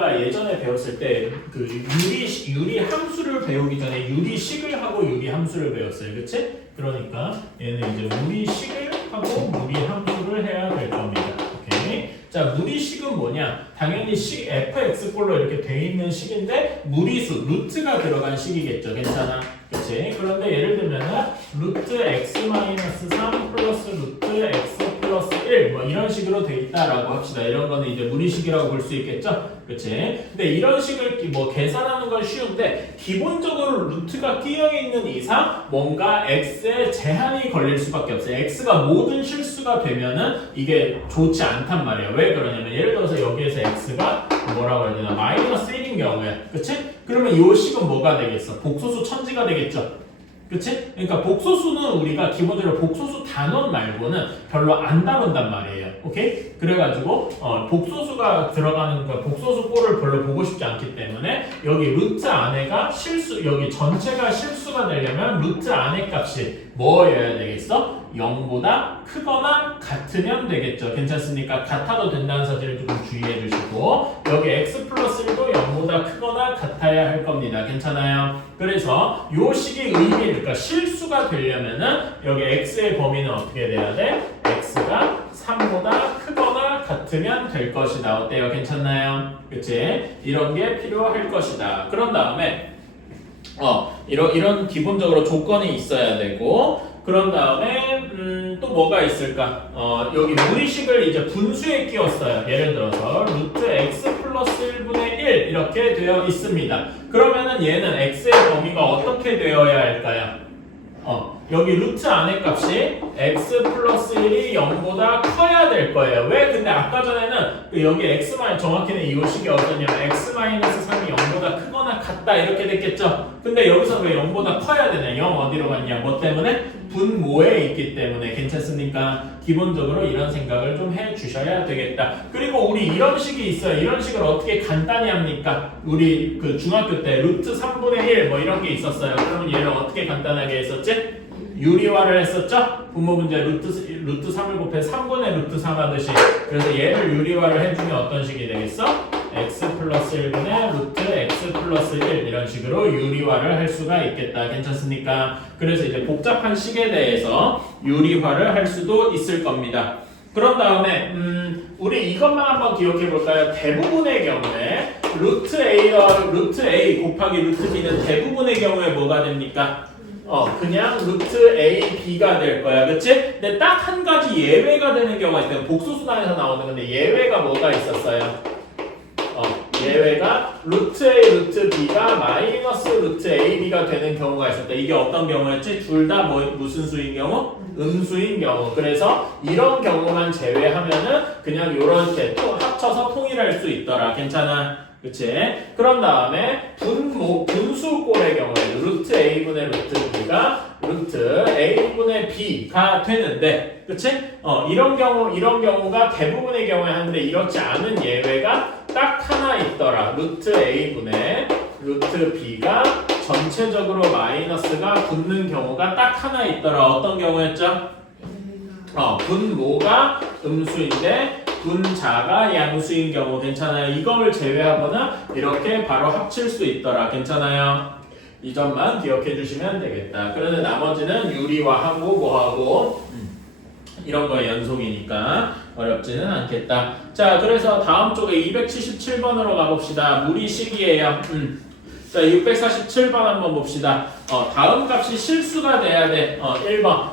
우리가 예전에 배웠을 때 그 유리 함수를 배우기 전에 유리식을 하고 유리 함수를 배웠어요. 그치? 그러니까 얘는 이제 무리식을 하고 무리 함수를 해야 될 겁니다. 오케이. 자, 무리식은 뭐냐? 당연히 fx꼴로 이렇게 돼 있는 식인데 무리수, 루트가 들어간 식이겠죠. 괜찮아? 그치? 그런데 예를 들면은 루트 x-3 플러스 루트 x 플러스 1 뭐 이런 식으로 돼 있다라고 합시다. 이런 거는 이제 무리식이라고 볼 수 있겠죠? 그치? 근데 이런 식을 뭐 계산하는 건 쉬운데 기본적으로 루트가 끼어 있는 이상 뭔가 x에 제한이 걸릴 수밖에 없어요. x가 모든 실수가 되면은 이게 좋지 않단 말이에요. 왜 그러냐면 예를 들어서 여기에서 x가 뭐라고 해야 되나 마이너스 1인 경우에 그치? 그러면 이 식은 뭐가 되겠어? 복소수 천지가 되겠죠? 그치? 그러니까 복소수는 우리가 기본적으로 복소수 단원 말고는 별로 안 다룬단 말이에요. 오케이? 그래가지고 복소수가 들어가는 거 복소수 꼴을 별로 보고 싶지 않기 때문에 여기 루트 안에가 실수 여기 전체가 실수가 되려면 루트 안에 값이 뭐여야 되겠어? 0보다 크거나 같으면 되겠죠. 괜찮습니까? 같아도 된다는 사실을 조금 주의해 주시고 여기 x 플러스 1도 0보다 크거나 같아야 할 겁니다. 괜찮아요? 그래서 요 식의 의미 그러니까 실수가 되려면은 여기 x의 범위는 어떻게 돼야 돼? x가 3보다 크거나 같으면 될 것이다. 어때요? 괜찮나요? 그치? 이런 게 필요할 것이다. 그런 다음에 이런 기본적으로 조건이 있어야 되고 그런 다음에 또 뭐가 있을까? 여기 무리식을 이제 분수에 끼웠어요. 예를 들어서 루트 x 플러스 1분의 1 이렇게 되어 있습니다. 그러면은 얘는 x의 범위가 어떻게 되어야 할까요? 여기 루트 안의 값이 x 플러스 1이 0보다 커야 될 거예요. 왜? 근데 아까 전에는 여기 x 정확히는 이 식이 어떠냐면 x 마이너스 3이 0보다 크거나 같다 이렇게 됐겠죠? 근데 여기서 왜 0보다 커야 되냐? 0 어디로 갔냐? 뭐 때문에? 분모에 있기 때문에 괜찮습니까? 기본적으로 이런 생각을 좀 해주셔야 되겠다. 그리고 우리 이런 식이 있어요. 이런 식을 어떻게 간단히 합니까? 우리 그 중학교 때 루트 3분의 1 뭐 이런 게 있었어요. 그러면 얘를 어떻게 간단하게 했었지? 유리화를 했었죠? 분모 문제 루트 3을 곱해 3분의 루트 3 하듯이. 그래서 얘를 유리화를 해주면 어떤 식이 되겠어? x 플러스 1분의 루트 x 플러스 1 이런 식으로 유리화를 할 수가 있겠다. 괜찮습니까? 그래서 이제 복잡한 식에 대해서 유리화를 할 수도 있을 겁니다. 그런 다음에 우리 이것만 한번 기억해 볼까요? 대부분의 경우에 루트 A 곱하기 루트 B는 대부분의 경우에 뭐가 됩니까? 그냥 루트 A, B가 될 거야. 그치? 근데 딱 한 가지 예외가 되는 경우가 있어요. 복수수단에서 나오는 건데 예외가 뭐가 있었어요? 예외가 루트 A, 루트 B가 마이너스 루트 AB가 되는 경우가 있었다. 이게 어떤 경우였지? 둘 다 무슨 수인 경우? 음수인 경우. 그래서 이런 경우만 제외하면은 그냥 요렇게 또 합쳐서 통일할 수 있더라. 괜찮아? 그치? 그런 다음에 분수꼴의 경우에 루트 A분의 루트 B가 루트 A분의 B가 되는데 그치? 이런 경우가 대부분의 경우에 하는데 이렇지 않은 예외가 딱 하나 있더라. 루트 A분의 루트 B가 전체적으로 마이너스가 붙는 경우가 딱 하나 있더라. 어떤 경우였죠? 분모가 음수인데 분자가 양수인 경우 괜찮아요. 이걸 제외하거나 이렇게 바로 합칠 수 있더라. 괜찮아요? 이 점만 기억해 주시면 되겠다. 그런데 나머지는 유리화하고 뭐하고 이런 거의 연속이니까 어렵지는 않겠다. 자, 그래서 다음 쪽에 277번으로 가봅시다. 무리식이에요. 자, 647번 한번 봅시다. 다음 값이 실수가 돼야 돼. 1번.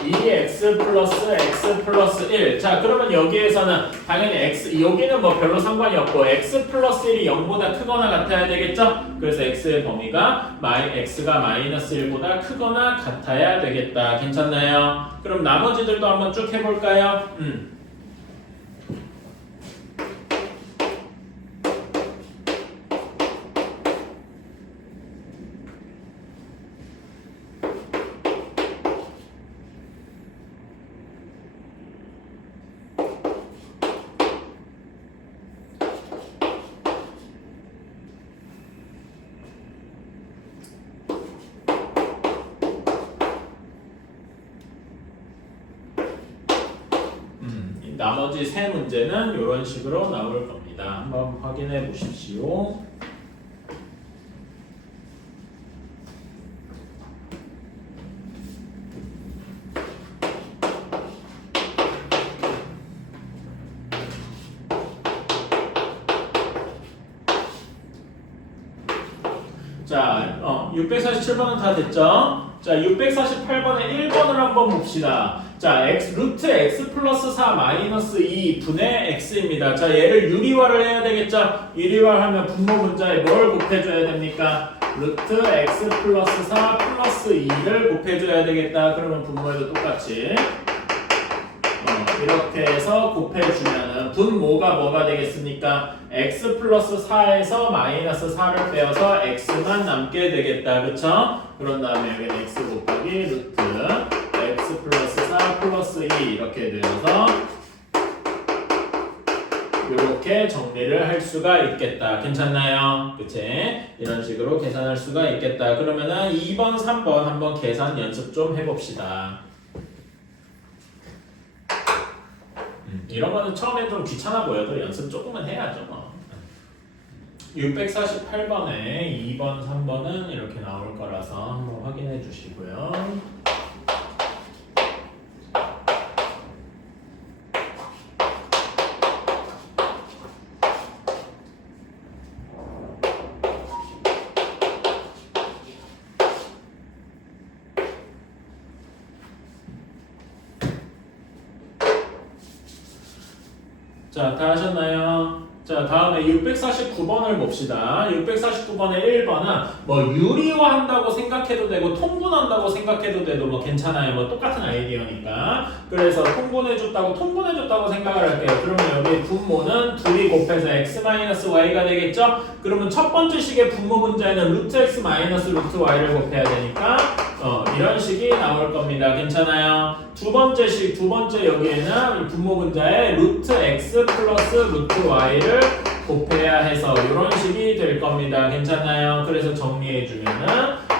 2x 플러스 x 플러스 1. 자, 그러면 여기에서는 당연히 x, 여기는 뭐 별로 상관이 없고 x 플러스 1이 0보다 크거나 같아야 되겠죠? 그래서 x의 범위가 x가 마이너스 1보다 크거나 같아야 되겠다. 괜찮나요? 그럼 나머지들도 한번 쭉 해볼까요? 나머지 세 문제는 이런 식으로 나올 겁니다. 한번 확인해 보십시오. 자, 647번은 다 됐죠? 자, 648번에 1번을 한번 봅시다. 자, 루트 x 플러스 4 마이너스 2 분의 x입니다. 자, 얘를 유리화를 해야 되겠죠? 유리화하면 분모 분자에 뭘 곱해줘야 됩니까? 루트 x 플러스 4 플러스 2를 곱해줘야 되겠다. 그러면 분모에도 똑같이 이렇게 해서 곱해주면은 분모가 뭐가 되겠습니까? x 플러스 4에서 마이너스 4를 빼어서 x만 남게 되겠다. 그쵸? 그런 다음에 여기는 x 곱하기 루트 x 플러스 4 플러스 2 이렇게 되어서 이렇게 정리를 할 수가 있겠다. 괜찮나요? 그치? 이런 식으로 계산할 수가 있겠다. 그러면은 2번, 3번 한번 계산 연습 좀 해봅시다. 이런 거는 처음에 좀 귀찮아 보여도 연습 조금은 해야죠. 648번에 2번, 3번은 이렇게 나올 거라서 한번 확인해 주시고요. 자, 다 하셨나요? 자, 다음에 649번을 봅시다. 649번의 1번은 뭐 유리화한다고 생각해도 되고 통분한다고 생각해도 돼도 뭐 괜찮아요. 뭐 똑같은 아이디어니까. 그래서 통분해줬다고 생각을 할게요. 그러면 여기 분모는 둘이 곱해서 x-y가 되겠죠? 그러면 첫 번째 식의 분모 분자에는 루트 x 마이너스 루트 y를 곱해야 되니까 이런 식이 나올 겁니다. 괜찮아요? 두 번째 여기에는 분모 분자에 루트 x 플러스 루트 y를 곱해야 해서 이런 식이 될 겁니다. 괜찮나요? 그래서 정리해주면은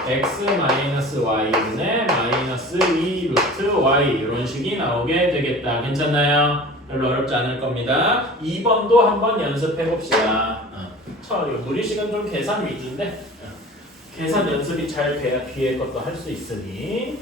x 마이너스 y분의 마이너스 2 루트 y 이런 식이 나오게 되겠다. 괜찮나요? 별로 어렵지 않을 겁니다. 2번도 한번 연습해봅시다. 무리식은 좀 계산 위주인데 계산 연습이 잘 돼야 뒤에 것도 할 수 있으니.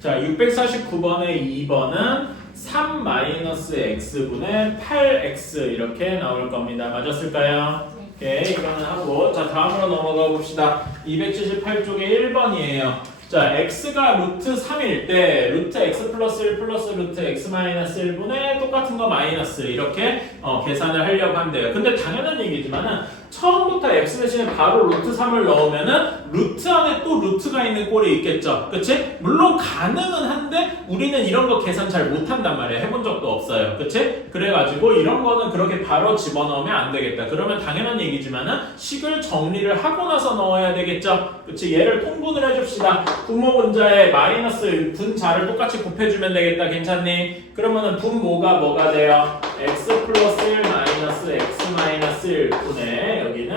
자, 649번의 2번은 3-x분의 8x 이렇게 나올 겁니다. 맞았을까요? 오케이, 이거는 하고. 자, 다음으로 넘어가 봅시다. 278쪽에 1번이에요. 자, x가 루트 3일 때 루트 x 플러스 1 플러스 루트 x 마이너스 1분의 똑같은 거 마이너스 이렇게 계산을 하려고 한대요. 근데 당연한 얘기지만은 처음부터 x 대신에 바로 루트 3을 넣으면은 루트 안에 또 루트가 있는 꼴이 있겠죠. 그치? 물론 가능은 한데 우리는 이런 거 계산 잘 못한단 말이야. 해본 적도 없어요. 그치? 그래가지고 이런 거는 그렇게 바로 집어넣으면 안 되겠다. 그러면 당연한 얘기지만은 식을 정리를 하고 나서 넣어야 되겠죠. 그치? 얘를 통분을 해줍시다. 분모 분자에 마이너스 분자를 똑같이 곱해주면 되겠다. 괜찮니? 그러면은 분모가 뭐가 돼요? x 플러스 1 마이너스 x 마이너스 1분의 여기는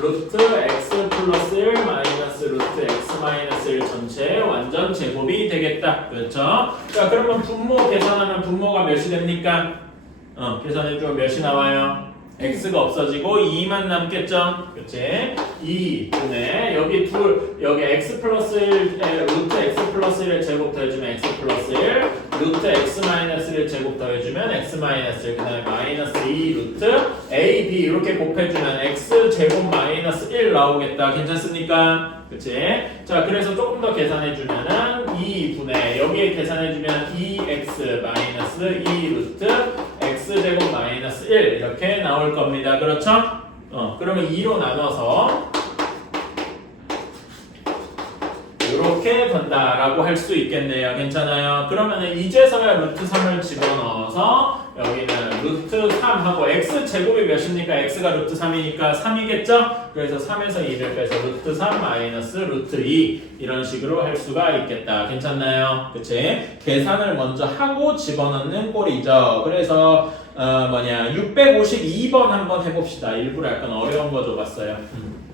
루트 x 플러스 1 마이너스 루트 x 마이너스 1 전체 완전 제곱이 되겠다. 그렇죠? 자, 그러면 분모 계산하면 분모가 몇이 됩니까? 계산해주면 몇이 나와요? x가 없어지고 2만 남겠죠? 그치? 2분의 여기 x 플러스 1에 루트 x 플러스 1을 제곱 더해주면 x 플러스 1 루트 x 마이너스 1을 제곱 더해주면 x 마이너스 1 그 다음에 마이너스 2 루트 a, b 이렇게 곱해주면 x 제곱 마이너스 1 나오겠다. 괜찮습니까? 그치? 자, 그래서 조금 더 계산해주면은 2분의 여기에 계산해주면 2x 마이너스 2 루트 x제곱 마이너스 1 이렇게 나올 겁니다. 그렇죠? 그러면 2로 나눠서 이렇게 된다라고 할 수 있겠네요. 괜찮아요? 그러면은 이제서야 루트 3을 집어넣어서 여기는 루트 3하고 x제곱이 몇입니까? x가 루트 3이니까 3이겠죠? 그래서 3에서 2를 빼서 루트 3 마이너스 루트 2 이런 식으로 할 수가 있겠다. 괜찮나요? 그치? 계산을 먼저 하고 집어넣는 꼴이죠. 그래서 652번 한번 해봅시다. 일부러 약간 어려운 거 줘봤어요.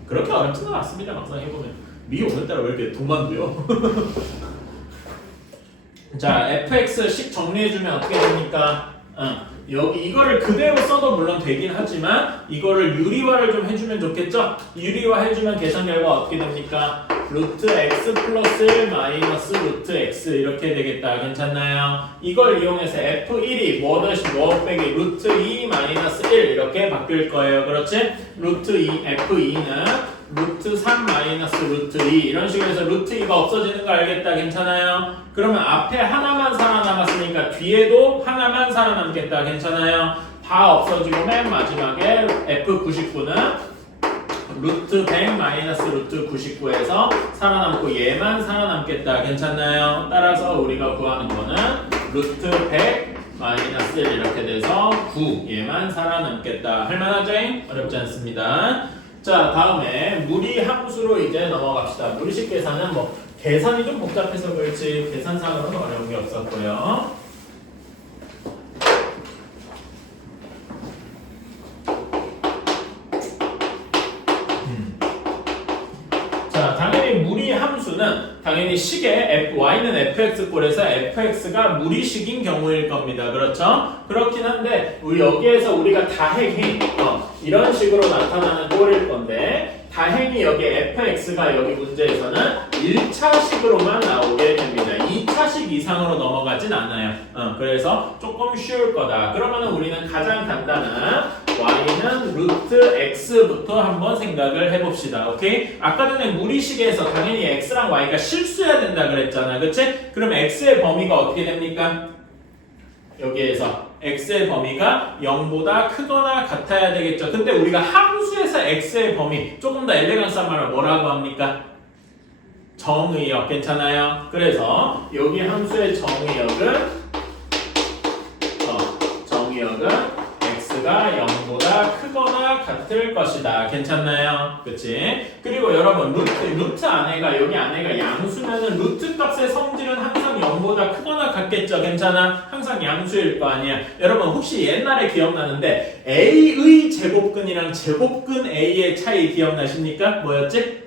그렇게 어렵지는 않습니다. 막상 해보면. 미 오늘따라 왜 이렇게 도만도요? 자, fx식 정리해주면 어떻게 됩니까? 여기 이거를 그대로 써도 물론 되긴 하지만 이거를 유리화를 좀 해주면 좋겠죠? 유리화 해주면 계산 결과 어떻게 됩니까? 루트 x 플러스 1 마이너스 루트 x 이렇게 되겠다. 괜찮나요? 이걸 이용해서 f1이 뭐 빼기 루트 2 마이너스 1 이렇게 바뀔 거예요. 그렇지? 루트 2 f2는 루트 3 마이너스 루트 2 이런 식으로 해서 루트 2가 없어지는 거 알겠다. 괜찮아요? 그러면 앞에 하나만 살아남았으니까 뒤에도 하나만 살아남겠다. 괜찮아요? 다 없어지고 맨 마지막에 f99는 루트 100 마이너스 루트 99에서 살아남고 얘만 살아남겠다. 괜찮나요? 따라서 우리가 구하는 거는 루트 100 마이너스 1 이렇게 돼서 9 얘만 살아남겠다. 할만하죠? 어렵지 않습니다. 자, 다음에 무리 함수로 이제 넘어갑시다. 무리식 계산은 뭐 계산이 좀 복잡해서 그렇지 계산상으로는 어려운 게 없었고요. 자, 당연히 무리 함수는 당연히 식의 y는 fx꼴에서 fx가 무리식인 경우일 겁니다. 그렇죠? 그렇긴 한데 우리 여기에서 우리가 다행히 이런 식으로 나타나는 꼴일 건데 다행히 여기 fx가 여기 문제에서는 1차식으로만 나오게 됩니다. 2차식 이상으로 넘어가진 않아요. 그래서 조금 쉬울 거다. 그러면 우리는 가장 간단한 y는 루트 x부터 한번 생각을 해봅시다. 오케이? 아까 전에 무리식에서 당연히 x랑 y가 실수해야 된다 그랬잖아. 그치? 그럼 x의 범위가 어떻게 됩니까? 여기에서 x의 범위가 0보다 크거나 같아야 되겠죠. 근데 우리가 함수에서 x의 범위 조금 더 엘레강스한 말로 뭐라고 합니까? 정의역. 괜찮아요? 그래서 여기 함수의 정의역은 x가 0보다 크거나 같을 것이다. 괜찮나요? 그치? 그리고 여러분 루트 안에가 여기 안에가 양수면은 루트 값의 성질은 항상 0보다 크거나 같겠죠. 괜찮아? 항상 양수일 거 아니야. 여러분 혹시 옛날에 기억나는데 a의 제곱근이랑 제곱근 a의 차이 기억나십니까? 뭐였지?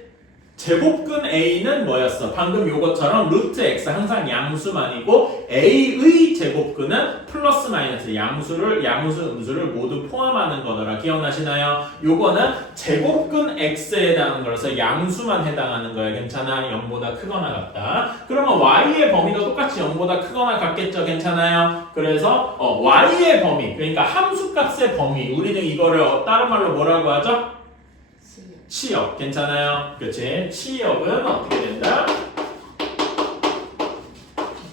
제곱근 a는 뭐였어? 방금 요것처럼 루트 x 항상 양수만이고 a의 제곱근은 플러스 마이너스 양수 음수를 모두 포함하는 거더라. 기억나시나요? 요거는 제곱근 x에 해당하는 거라서 양수만 해당하는 거야. 괜찮아? 0보다 크거나 같다. 그러면 y의 범위도 똑같이 0보다 크거나 같겠죠. 괜찮아요? 그래서 y의 범위 그러니까 함수값의 범위 우리는 이거를 다른 말로 뭐라고 하죠? 치역. 괜찮아요? 그치? 치역은 어떻게 된다?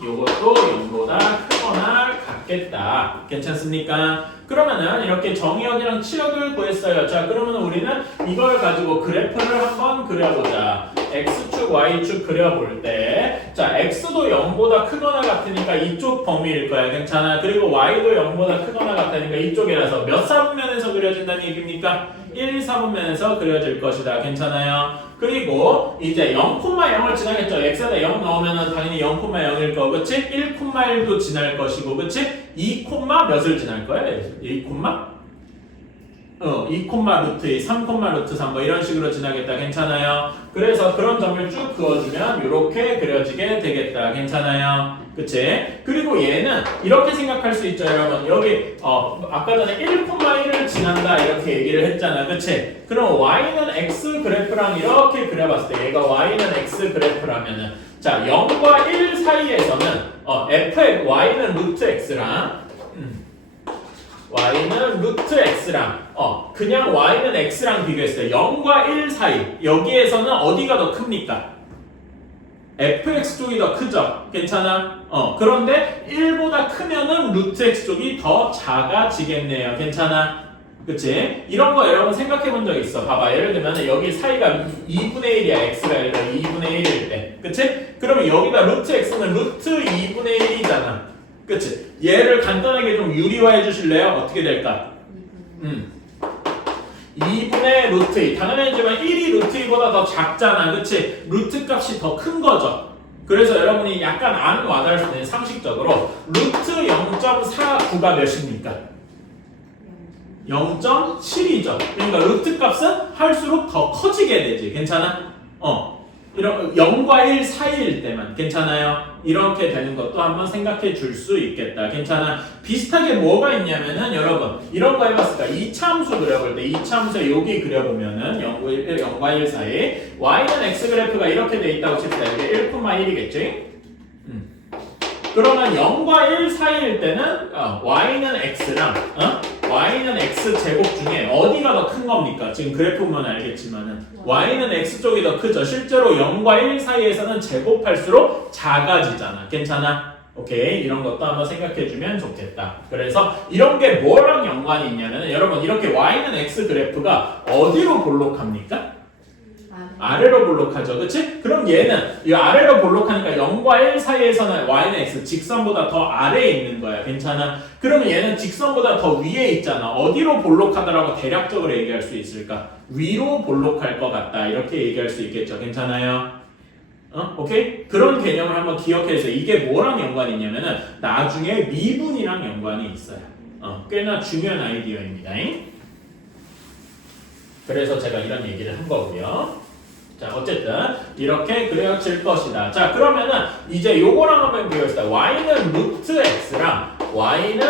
요것도 0보다 크거나 같겠다. 괜찮습니까? 그러면은 이렇게 정의역이랑 치역을 구했어요. 자, 그러면 우리는 이걸 가지고 그래프를 한번 그려보자. x축, y축 그려볼 때, 자, x도 0보다 크거나 같으니까 이쪽 범위일 거야. 괜찮아? 그리고 y도 0보다 크거나 같으니까 이쪽이라서 몇 사분면에서 그려진다는 얘기입니까? 1, 4분면에서 그려질 것이다. 괜찮아요? 그리고 이제 0,0을 지나겠죠. x에다 0 넣으면 당연히 0,0일 거, 그치? 1,1도 지날 것이고, 그치? 2, 몇을 지날 거야? 2, 2, 루트 2, 3, 루트 3 뭐 이런 식으로 지나겠다. 괜찮아요? 그래서 그런 점을 쭉 그어주면 이렇게 그려지게 되겠다. 괜찮아요? 그치? 그리고 얘는 이렇게 생각할 수 있죠, 여러분. 여기 아까 전에 1,1을 지난다 이렇게 얘기를 했잖아. 그치? 그럼 y는 x 그래프랑 이렇게 그려봤을 때 얘가 y는 x 그래프라면은 자 0과 1 사이에서는 y는 루트 x랑 y는 루트 x랑 그냥 y는 x랑 비교했을 때 0과 1 사이 여기에서는 어디가 더 큽니까? fx 쪽이 더 크죠? 괜찮아? 그런데 1보다 크면은 루트 x 쪽이 더 작아지겠네요. 괜찮아? 그치? 이런 거 여러분 생각해 본 적 있어. 봐봐. 예를 들면 여기 사이가 2분의 1이야. x가 아니라 2분의 1일 때. 그치? 그러면 여기다 루트 x는 루트 2분의 1이잖아. 그치? 얘를 간단하게 좀 유리화해 주실래요? 어떻게 될까? 2분의 루트 2. 당연하지만 1이 루트 2보다 더 작잖아. 그치? 루트 값이 더 큰 거죠. 그래서 여러분이 약간 안 와닿을 때 상식적으로 루트 0.49가 몇입니까? 0.7이죠. 그러니까 루트 값은 할수록 더 커지게 되지. 괜찮아? 0과 1 사이일 때만 괜찮아요? 이렇게 되는 것도 한번 생각해 줄 수 있겠다. 괜찮아? 비슷하게 뭐가 있냐면은 여러분 이런 거 해봤을까? 2차 함수 그려볼 때 2차 함수에 여기 그려보면은 0과 1 사이 y는 x 그래프가 이렇게 돼 있다고 칩시다. 이게 1,1이겠지? 그러면 0과 1 사이일 때는 y는 x랑 y는 x 제곱 중에 어디가 더 큰 겁니까? 지금 그래프 보면 알겠지만은 y는 x 쪽이 더 크죠. 실제로 0과 1 사이에서는 제곱할수록 작아지잖아. 괜찮아? 오케이, 이런 것도 한번 생각해주면 좋겠다. 그래서 이런 게 뭐랑 연관이 있냐면 여러분 이렇게 y는 x 그래프가 어디로 볼록합니까? 아래로 볼록하죠. 그치? 그럼 얘는 이 아래로 볼록하니까 0과 1 사이에서는 y는 x 직선보다 더 아래에 있는 거야. 괜찮아? 그러면 얘는 직선보다 더 위에 있잖아. 어디로 볼록하다라고 대략적으로 얘기할 수 있을까? 위로 볼록할 것 같다. 이렇게 얘기할 수 있겠죠. 괜찮아요? 오케이? 그런 개념을 한번 기억해서 이게 뭐랑 연관이 있냐면은 나중에 미분이랑 연관이 있어요. 꽤나 중요한 아이디어입니다. 그래서 제가 이런 얘기를 한 거고요. 자, 어쨌든 이렇게 그려질 것이다. 자, 그러면은 이제 요거랑 한번 비교합시다. y는 루트 x랑 y는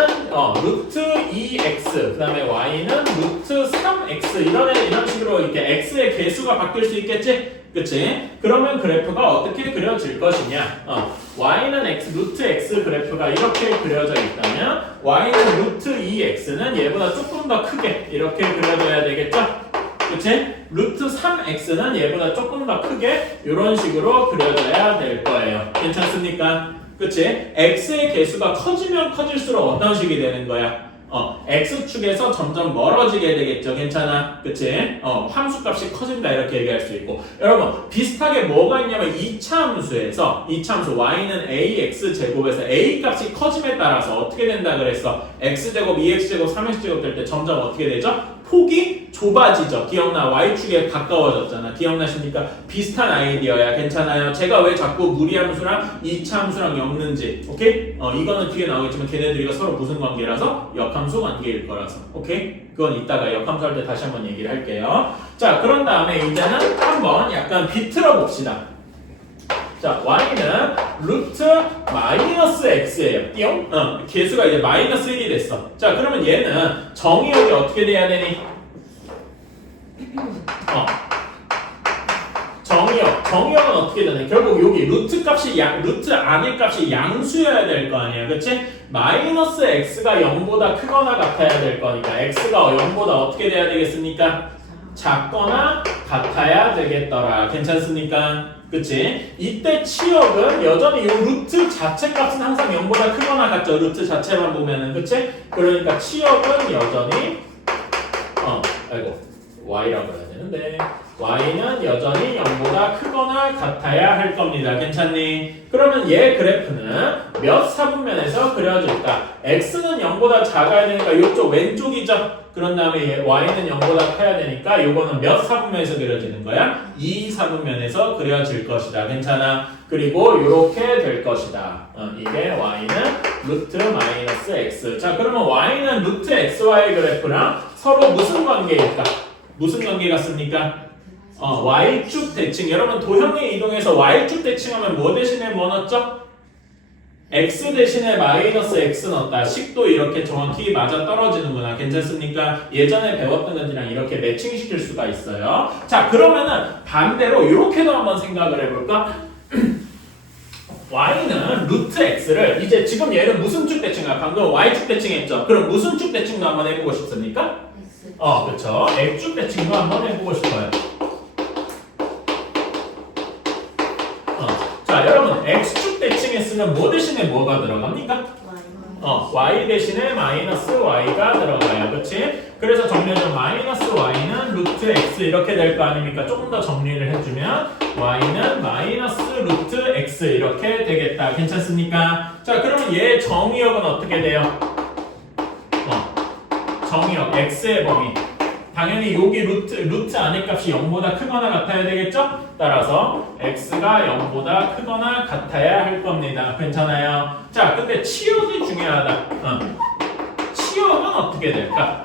루트 2x, 그다음에 y는 루트 3x 이런 식으로 이렇게 x의 개수가 바뀔 수 있겠지? 그치? 그러면 그래프가 어떻게 그려질 것이냐? y는 x, 루트 x 그래프가 이렇게 그려져 있다면 y는 루트 2x는 얘보다 조금 더 크게 이렇게 그려져야 되겠죠? 그치? 루트 3x는 얘보다 조금 더 크게 이런 식으로 그려져야 될 거예요. 괜찮습니까? 그치? x의 개수가 커지면 커질수록 어떤 식이 되는 거야? x축에서 점점 멀어지게 되겠죠. 괜찮아? 그치? 함수값이 커진다 이렇게 얘기할 수 있고 여러분 비슷하게 뭐가 있냐면 2차 함수에서 2차 함수 y는 ax 제곱에서 a 값이 커짐에 따라서 어떻게 된다 그랬어? x제곱, 2x제곱, 3x제곱 될 때 점점 어떻게 되죠? 폭이 좁아지죠. 기억나? y축에 가까워졌잖아. 기억나십니까? 비슷한 아이디어야. 괜찮아요? 제가 왜 자꾸 무리함수랑 2차 함수랑 엮는지. 오케이? 이거는 뒤에 나오겠지만 걔네들이가 서로 무슨 관계라서? 역함수 관계일 거라서. 오케이? 그건 이따가 역함수 할 때 다시 한번 얘기를 할게요. 자, 그런 다음에 이제는 한번 약간 비틀어 봅시다. 자, y는 루트 마이너스 x예요. 띠용? 개수가 이제 마이너스 1이 됐어. 자, 그러면 얘는 정의역이 어떻게 돼야 되니? 정의역은 어떻게 되니? 결국 여기 루트 값이 루트 안의 값이 양수여야 될 거 아니야. 그치? 마이너스 x가 0보다 크거나 같아야 될 거니까 x가 0보다 어떻게 돼야 되겠습니까? 작거나 같아야 되겠더라. 괜찮습니까? 그치? 이때 치역은 여전히 이 루트 자체 값은 항상 0보다 크거나 같죠. 루트 자체만 보면은. 그치? 그러니까 치역은 여전히 y라고 해야 되는데 y는 여전히 0보다 크거나 같아야 할 겁니다. 괜찮니? 그러면 얘 그래프는 몇 사분면에서 그려질까? x는 0보다 작아야 되니까 이쪽 왼쪽이죠. 그런 다음에 y는 0보다 커야 되니까 요거는 몇 사분면에서 그려지는 거야? 2사분면에서 그려질 것이다. 괜찮아? 그리고 요렇게 될 것이다. 이게 y는 루트 마이너스 x. 자, 그러면 y는 루트 xy 그래프랑 서로 무슨 관계일까? 무슨 관계 같습니까? y축 대칭. 여러분 도형에 이동해서 y축 대칭하면 뭐 대신에 뭐 넣었죠? x 대신에 마이너스 x 넣었다. 식도 이렇게 정확히 맞아 떨어지는구나. 괜찮습니까? 예전에 배웠던 것들이랑 이렇게 매칭시킬 수가 있어요. 자, 그러면은 반대로 이렇게도 한번 생각을 해볼까? y는 루트 x를 이제 지금 얘는 무슨 축 대칭이야? 방금 y축 대칭했죠? 그럼 무슨 축 대칭도 한번 해보고 싶습니까? 그쵸. x축 대칭도 한번 해보고 싶어요. 자, 여러분 x축 대칭했으면 뭐 대신에 뭐가 들어갑니까? y 대신에 마이너스 y가 들어가요. 그치? 그래서 정리하자면 마이너스 y는 루트 x 이렇게 될 거 아닙니까? 조금 더 정리를 해주면 y는 마이너스 루트 x 이렇게 되겠다. 괜찮습니까? 자, 그러면 얘 정의역은 어떻게 돼요? 정의역 x의 범위 당연히 여기 루트 안의 값이 0보다 크거나 같아야 되겠죠? 따라서 x가 0보다 크거나 같아야 할 겁니다. 괜찮아요? 자, 근데 치역이 중요하다. 치역은 어떻게 될까?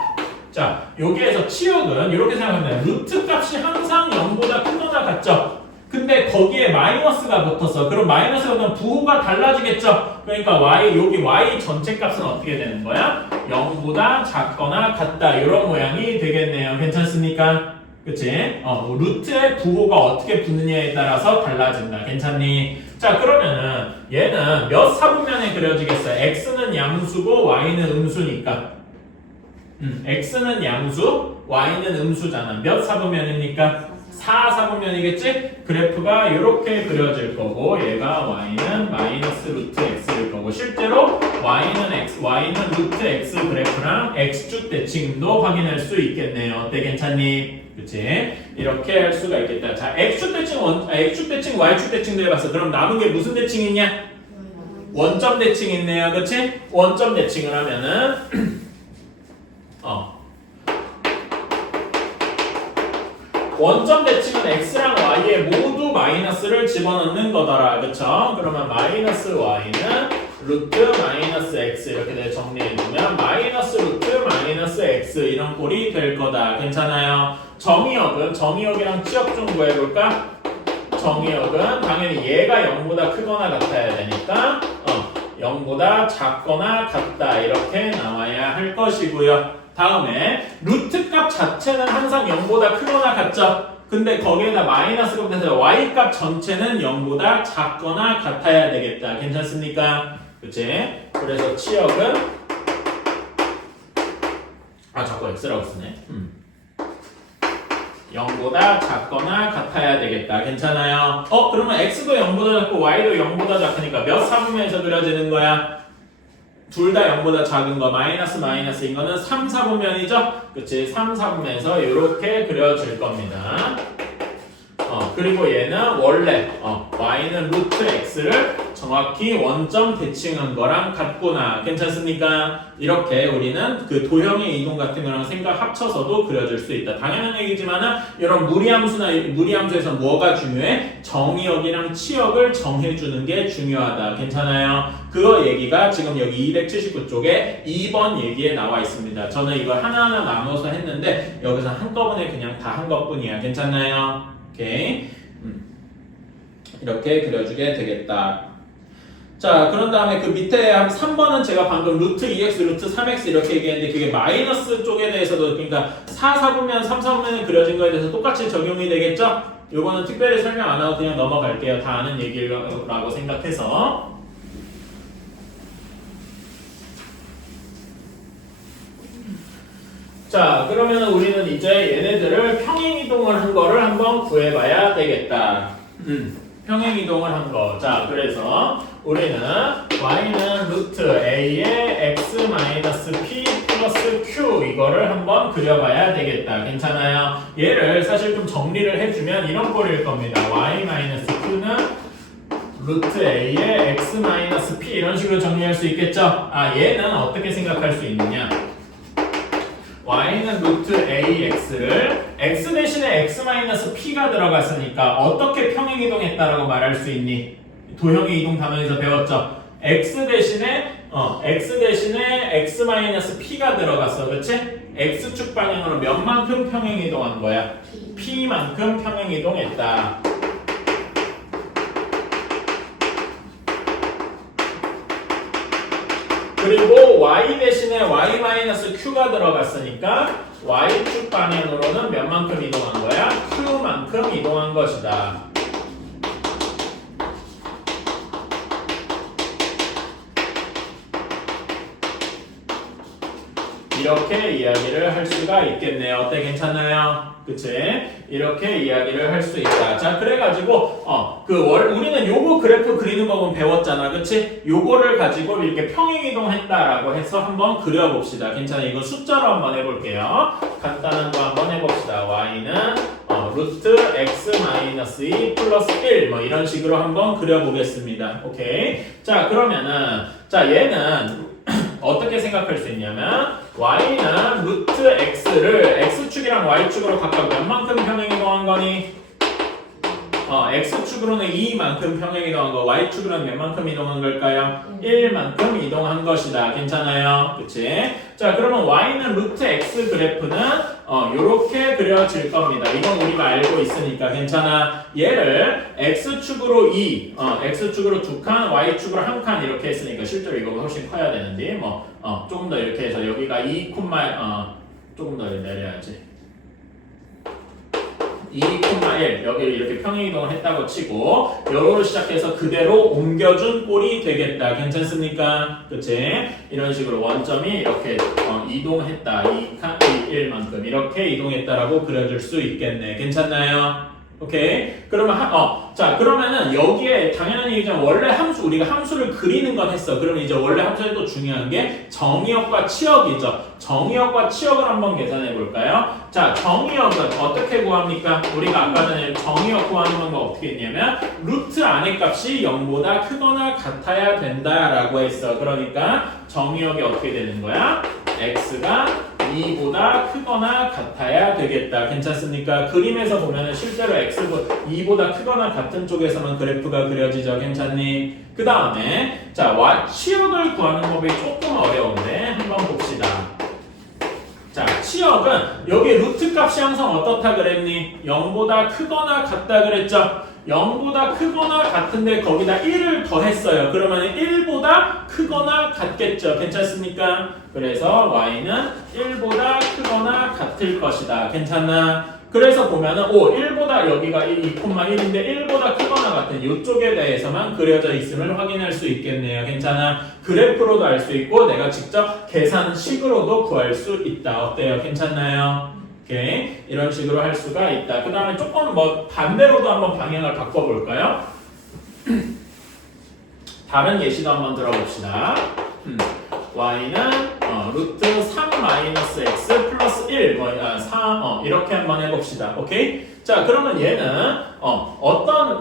자, 여기에서 치역은 이렇게 생각하면 돼요. 루트 값이 항상 0보다 크거나 같죠? 근데 거기에 마이너스가 붙었어. 그럼 마이너스가 붙으면 부호가 달라지겠죠? 그러니까 여기 y 전체 값은 어떻게 되는 거야? 0보다 작거나 같다. 이런 모양이 되겠네요. 괜찮습니까? 그치? 루트의 부호가 어떻게 붙느냐에 따라서 달라진다. 괜찮니? 자, 그러면은 얘는 몇 사분면에 그려지겠어요? x는 양수고 y는 음수니까. x는 양수, y는 음수잖아. 몇 사분면입니까? 4사분면이겠지? 그래프가 이렇게 그려질 거고 얘가 y는 마이너스 루트 x일 거고 실제로 y는 루트 x 그래프랑 x축 대칭도 확인할 수 있겠네요. 어때? 괜찮니? 그치? 이렇게 할 수가 있겠다. 자, x축 대칭, y축 대칭도 해봤어. 그럼 남은 게 무슨 대칭 있냐? 원점 대칭 있네요. 그치? 원점 대칭을 하면은 원점 대칭은 x랑 y에 모두 마이너스를 집어넣는 거더라. 그쵸? 그러면 마이너스 y는 루트 마이너스 x 이렇게 정리해주면 마이너스 루트 마이너스 x 이런 꼴이 될 거다. 괜찮아요? 정의역이랑 치역 좀 구해볼까? 정의역은 당연히 얘가 0보다 크거나 같아야 되니까 0보다 작거나 같다 이렇게 나와야 할 것이고요. 다음에 루트 값 자체는 항상 0보다 크거나 같죠? 근데 거기에다 마이너스가 붙어서 y 값 전체는 0보다 작거나 같아야 되겠다. 괜찮습니까? 그치? 그래서 치역은 자꾸 x라고 쓰네. 0보다 작거나 같아야 되겠다. 괜찮아요? 그러면 x도 0보다 작고 y도 0보다 작으니까 몇 사분면에서 그려지는 거야? 둘 다 0보다 작은 거 마이너스인 거는 3사분면이죠? 그치? 3사분면에서 이렇게 그려질 겁니다. 그리고 얘는 원래 y는 루트 x를 정확히 원점 대칭한 거랑 같구나. 괜찮습니까? 이렇게 우리는 그 도형의 이동 같은 거랑 생각 합쳐서도 그려줄 수 있다. 당연한 얘기지만은 이런 무리함수에서 뭐가 중요해? 정의역이랑 치역을 정해주는 게 중요하다. 괜찮아요? 그거 얘기가 지금 여기 279쪽에 2번 얘기에 나와 있습니다. 저는 이걸 하나하나 나눠서 했는데 여기서 한꺼번에 그냥 다 한 것뿐이야. 괜찮나요? 오케이. 이렇게 그려주게 되겠다. 자, 그런 다음에 그 밑에 한 3번은 제가 방금 루트 2x, 루트 3x 이렇게 얘기했는데 그게 마이너스 쪽에 대해서도 그러니까 4사분면, 3사분면에 그려진 거에 대해서 똑같이 적용이 되겠죠? 요거는 특별히 설명 안 하고 그냥 넘어갈게요. 다 아는 얘기라고 생각해서. 자, 그러면 우리는 이제 얘네들을 평행이동을 한 거를 한번 구해봐야 되겠다. 평행이동을 한 거. 자, 그래서 우리는 y는 루트 a의 x 마이너스 p 플러스 q 이거를 한번 그려봐야 되겠다. 괜찮아요? 얘를 사실 좀 정리를 해주면 이런 꼴일 겁니다. y 마이너스 q는 루트 a의 x 마이너스 p 이런 식으로 정리할 수 있겠죠? 얘는 어떻게 생각할 수 있느냐? y는 루트 ax를 x 대신에 x 마이너스 p가 들어갔으니까 어떻게 평행이동했다라고 말할 수 있니? 도형의 이동 단원에서 배웠죠? x 대신에 x 마이너스 p가 들어갔어. 그치? x축 방향으로 몇만큼 평행이동한 거야? p만큼 평행이동했다. 그리고 y 대신에 y-q가 들어갔으니까 y축 방향으로는 몇만큼 이동한 거야? q만큼 이동한 것이다. 이렇게 이야기를 할 수가 있겠네요. 어때? 괜찮아요? 그치? 이렇게 이야기를 할 수 있다. 자, 그래가지고 우리는 요거 그래프 그리는 법은 배웠잖아. 그치? 요거를 가지고 이렇게 평행이동했다라고 해서 한번 그려봅시다. 괜찮아요? 이거 숫자로 한번 해볼게요. 간단한 거 한번 해봅시다. y는 루트 x 마이너스 2 플러스 1 뭐 이런 식으로 한번 그려보겠습니다. 오케이? 자, 그러면은 얘는 어떻게 생각할 수 있냐면 y는 루트 x를 x축이랑 y축으로 각각 몇만큼 평행이동한 거니? x축으로는 2만큼 평행 이동한 거, y축으로는 몇 만큼 이동한 걸까요? 1만큼 이동한 것이다. 괜찮아요? 그치? 자, 그러면 y는 루트 x 그래프는 요렇게 그려질 겁니다. 이건 우리가 알고 있으니까 괜찮아. 얘를 x축으로 2, x축으로 2칸, y축으로 1칸 이렇게 했으니까 실제로 이거보다 훨씬 커야 되는데 조금 더 이렇게 해서 여기가 2, 조금 더 내려야지. 2,1 여기를 이렇게 평행이동을 했다고 치고 요로로 시작해서 그대로 옮겨준 꼴이 되겠다. 괜찮습니까? 그치? 이런 식으로 원점이 이렇게 이동했다. 1만큼 이렇게 이동했다라고 그려줄 수 있겠네. 괜찮나요? 오케이. 그러면 자 그러면은 여기에 당연한 얘기지만 원래 함수 우리가 함수를 그리는 건 했어. 그러면 이제 원래 함수에 또 중요한 게 정의역과 치역이죠. 정의역과 치역을 한번 계산해 볼까요? 자 정의역은 어떻게 구합니까? 우리가 아까 전에 정의역 구하는 방법 어떻게 했냐면 루트 안의 값이 0보다 크거나 같아야 된다라고 했어. 그러니까 정의역이 어떻게 되는 거야? x가 2보다 크거나 같아야 되겠다. 괜찮습니까? 그림에서 보면은 실제로 x보다 2보다 크거나 같은 쪽에서만 그래프가 그려지죠. 괜찮니? 그 다음에 자 치역을 구하는 법이 조금 어려운데 한번 봅시다. 자 치역은 여기 루트 값이 항상 어떻다 그랬니? 0보다 크거나 같다 그랬죠? 0보다 크거나 같은데 거기다 1을 더했어요. 그러면 1보다 크거나 같겠죠. 괜찮습니까? 그래서 y는 1보다 크거나 같을 것이다. 괜찮나? 그래서 보면은 1보다 여기가 2,1인데 1보다 크거나 같은 이쪽에 대해서만 그려져 있음을 확인할 수 있겠네요. 괜찮아? 그래프로도 알 수 있고 내가 직접 계산식으로도 구할 수 있다. 어때요? 괜찮나요? 오케이. 이런 식으로 할 수가 있다. 그 다음에 조금 반대로도 한번 방향을 바꿔볼까요? 다른 예시도 한번 들어봅시다. y는 루트 3 마이너스 x 플러스 1 3 이렇게 한번 해봅시다. 오케이? 자 그러면 얘는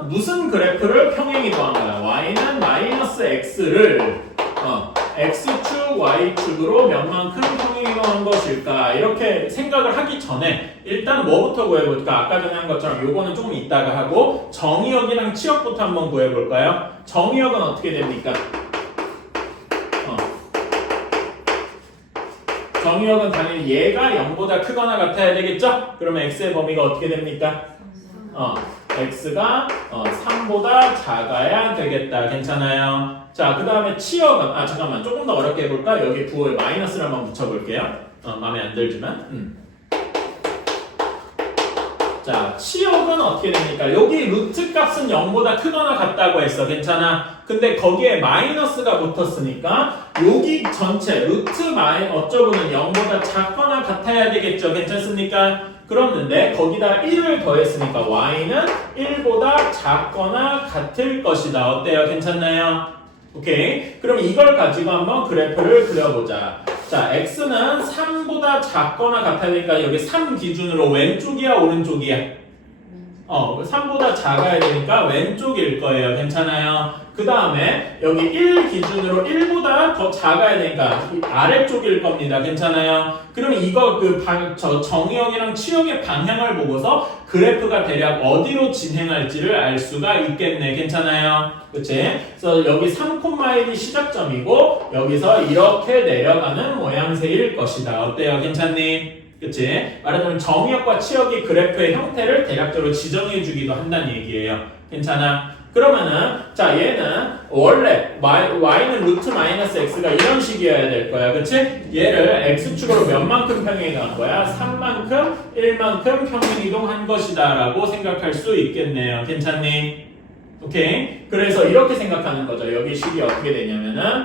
무슨 그래프를 평행이동한 거야? y는 마이너스 x를 x축, y축으로 몇만큼 평행이동한 것일까? 이렇게 생각을 하기 전에 일단 뭐부터 구해볼까? 아까 전에 한 것처럼 요거는 조금 이따가 하고 정의역이랑 치역부터 한번 구해볼까요? 정의역은 어떻게 됩니까? 정의역은 당연히 얘가 0보다 크거나 같아야 되겠죠? 그러면 x의 범위가 어떻게 됩니까? x가 3보다 작아야 되겠다. 괜찮아요? 자, 그 다음에 치역은 잠깐만 조금 더 어렵게 해볼까? 여기 부호에 마이너스를 한번 붙여볼게요. 마음에 안 들지만 자, 치역은 어떻게 됩니까? 여기 루트 값은 0보다 크거나 같다고 했어. 괜찮아? 근데 거기에 마이너스가 붙었으니까 여기 전체 루트 어쩌고는 0보다 작거나 같아야 되겠죠. 괜찮습니까? 그렇는데 거기다 1을 더했으니까 y는 1보다 작거나 같을 것이다. 어때요? 괜찮나요? 오케이. 그럼 이걸 가지고 한번 그래프를 그려보자. 자, x는 3보다 작거나 같아야 되니까 여기 3 기준으로 왼쪽이야, 오른쪽이야? 3보다 작아야 되니까 왼쪽일 거예요. 괜찮아요? 그 다음에 여기 1 기준으로 1보다 더 작아야 되니까 아래쪽일 겁니다. 괜찮아요? 그러면 이거 정의역이랑 치역의 방향을 보고서 그래프가 대략 어디로 진행할지를 알 수가 있겠네. 괜찮아요? 그치? 그래서 여기 3,1이 시작점이고 여기서 이렇게 내려가는 모양새일 것이다. 어때요? 괜찮니? 그치? 말하자면 정의역과 치역이 그래프의 형태를 대략적으로 지정해 주기도 한다는 얘기예요. 괜찮아? 그러면은 자 얘는 원래 y는 루트 마이너스 x가 이런 식이어야 될 거야. 그치? 얘를 x축으로 몇만큼 평행이동한 거야? 3만큼 1만큼 평행이동한 것이다 라고 생각할 수 있겠네요. 괜찮니? 오케이? 그래서 이렇게 생각하는 거죠. 여기 식이 어떻게 되냐면은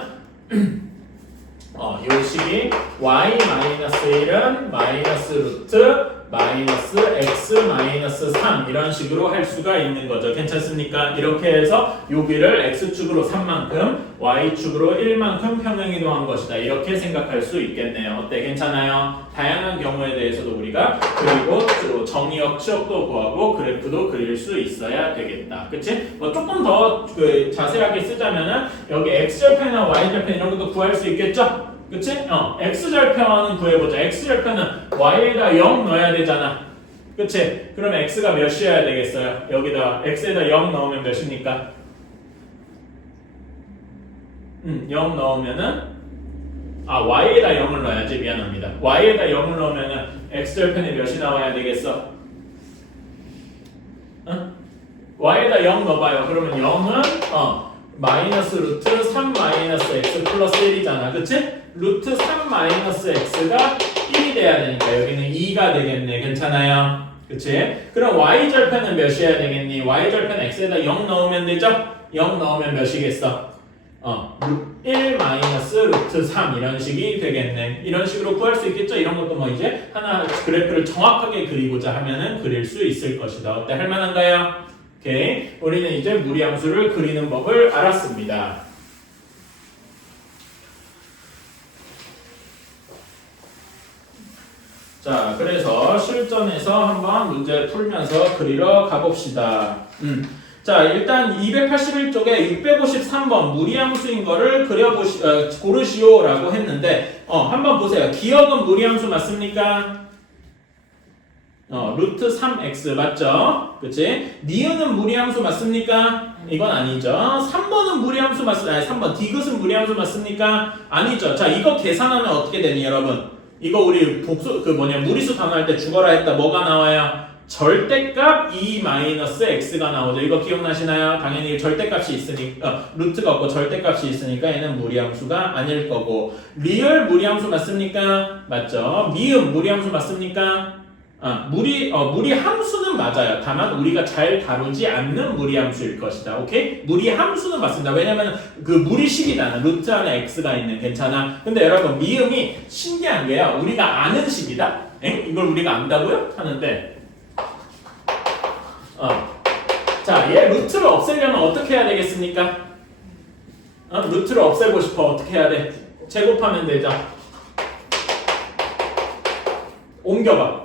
요 식이 y-1은 마이너스 루트 마이너스 x 마이너스 3 이런 식으로 할 수가 있는 거죠. 괜찮습니까? 이렇게 해서 여기를 x축으로 3만큼 y축으로 1만큼 평행이동한 것이다. 이렇게 생각할 수 있겠네요. 어때? 괜찮아요? 다양한 경우에 대해서도 우리가 그리고 정의역, 치역도 구하고 그래프도 그릴 수 있어야 되겠다. 그치? 조금 더 자세하게 쓰자면은 여기 x절편이나 y절편 이런 것도 구할 수 있겠죠? 그치? x절편은 구해보자. x절편은 y에다 0 넣어야 되잖아. 그치? 그럼 x가 몇이어야 되겠어요? 여기다 x에다 0 넣으면 몇입니까? 0 넣으면은 y에다 0을 넣어야지. 미안합니다. y에다 0을 넣으면은 x절편에 몇이 나와야 되겠어? y에다 0 넣어봐요. 그러면 0은 마이너스 루트 3 마이너스 x 플러스 1이잖아. 그치? 루트 3 마이너스 x가 1이 돼야 되니까 여기는 2가 되겠네. 괜찮아요? 그치? 그럼 y절편은 몇이어야 되겠니? y절편 x에다 0 넣으면 되죠? 0 넣으면 몇이겠어? 1 마이너스 루트 3 이런 식이 되겠네. 이런 식으로 구할 수 있겠죠? 이런 것도 뭐 이제 하나 그래프를 정확하게 그리고자 하면은 그릴 수 있을 것이다. 어때? 할만한가요? 오케이. 우리는 이제 무리함수를 그리는 법을 알았습니다. 자, 그래서 실전에서 한번 문제 풀면서 그리러 가봅시다. 자, 일단 281쪽에 653번 무리함수인 거를 고르시오라고 했는데, 한번 보세요. 기억은 무리함수 맞습니까? 루트 3x 맞죠? 그치? 니은은 무리함수 맞습니까? 이건 아니죠. 3번은 무리함수 맞습니까? 아니, 3번 디귿은 무리함수 맞습니까? 아니죠. 자, 이거 계산하면 어떻게 되니, 여러분? 이거 우리 무리수 단위할 때 죽어라 했다. 뭐가 나와요? 절대값 2-x가 나오죠. 이거 기억나시나요? 당연히 절대값이 있으니까 루트가 없고 절대값이 있으니까 얘는 무리함수가 아닐 거고. 리얼 무리함수 맞습니까? 맞죠. 미음 무리함수 맞습니까? 무리함수는 맞아요. 다만 우리가 잘 다루지 않는 무리함수일 것이다. 오케이? 무리함수는 맞습니다. 왜냐면 그 무리식이잖아. 루트 안에 x가 있는. 괜찮아. 근데 여러분 미음이 신기한 게요. 우리가 아는 식이다. 이걸 우리가 안다고요? 하는데 자, 얘 루트를 없애려면 어떻게 해야 되겠습니까? 루트를 없애고 싶어. 어떻게 해야 돼? 제곱하면 되죠. 옮겨봐.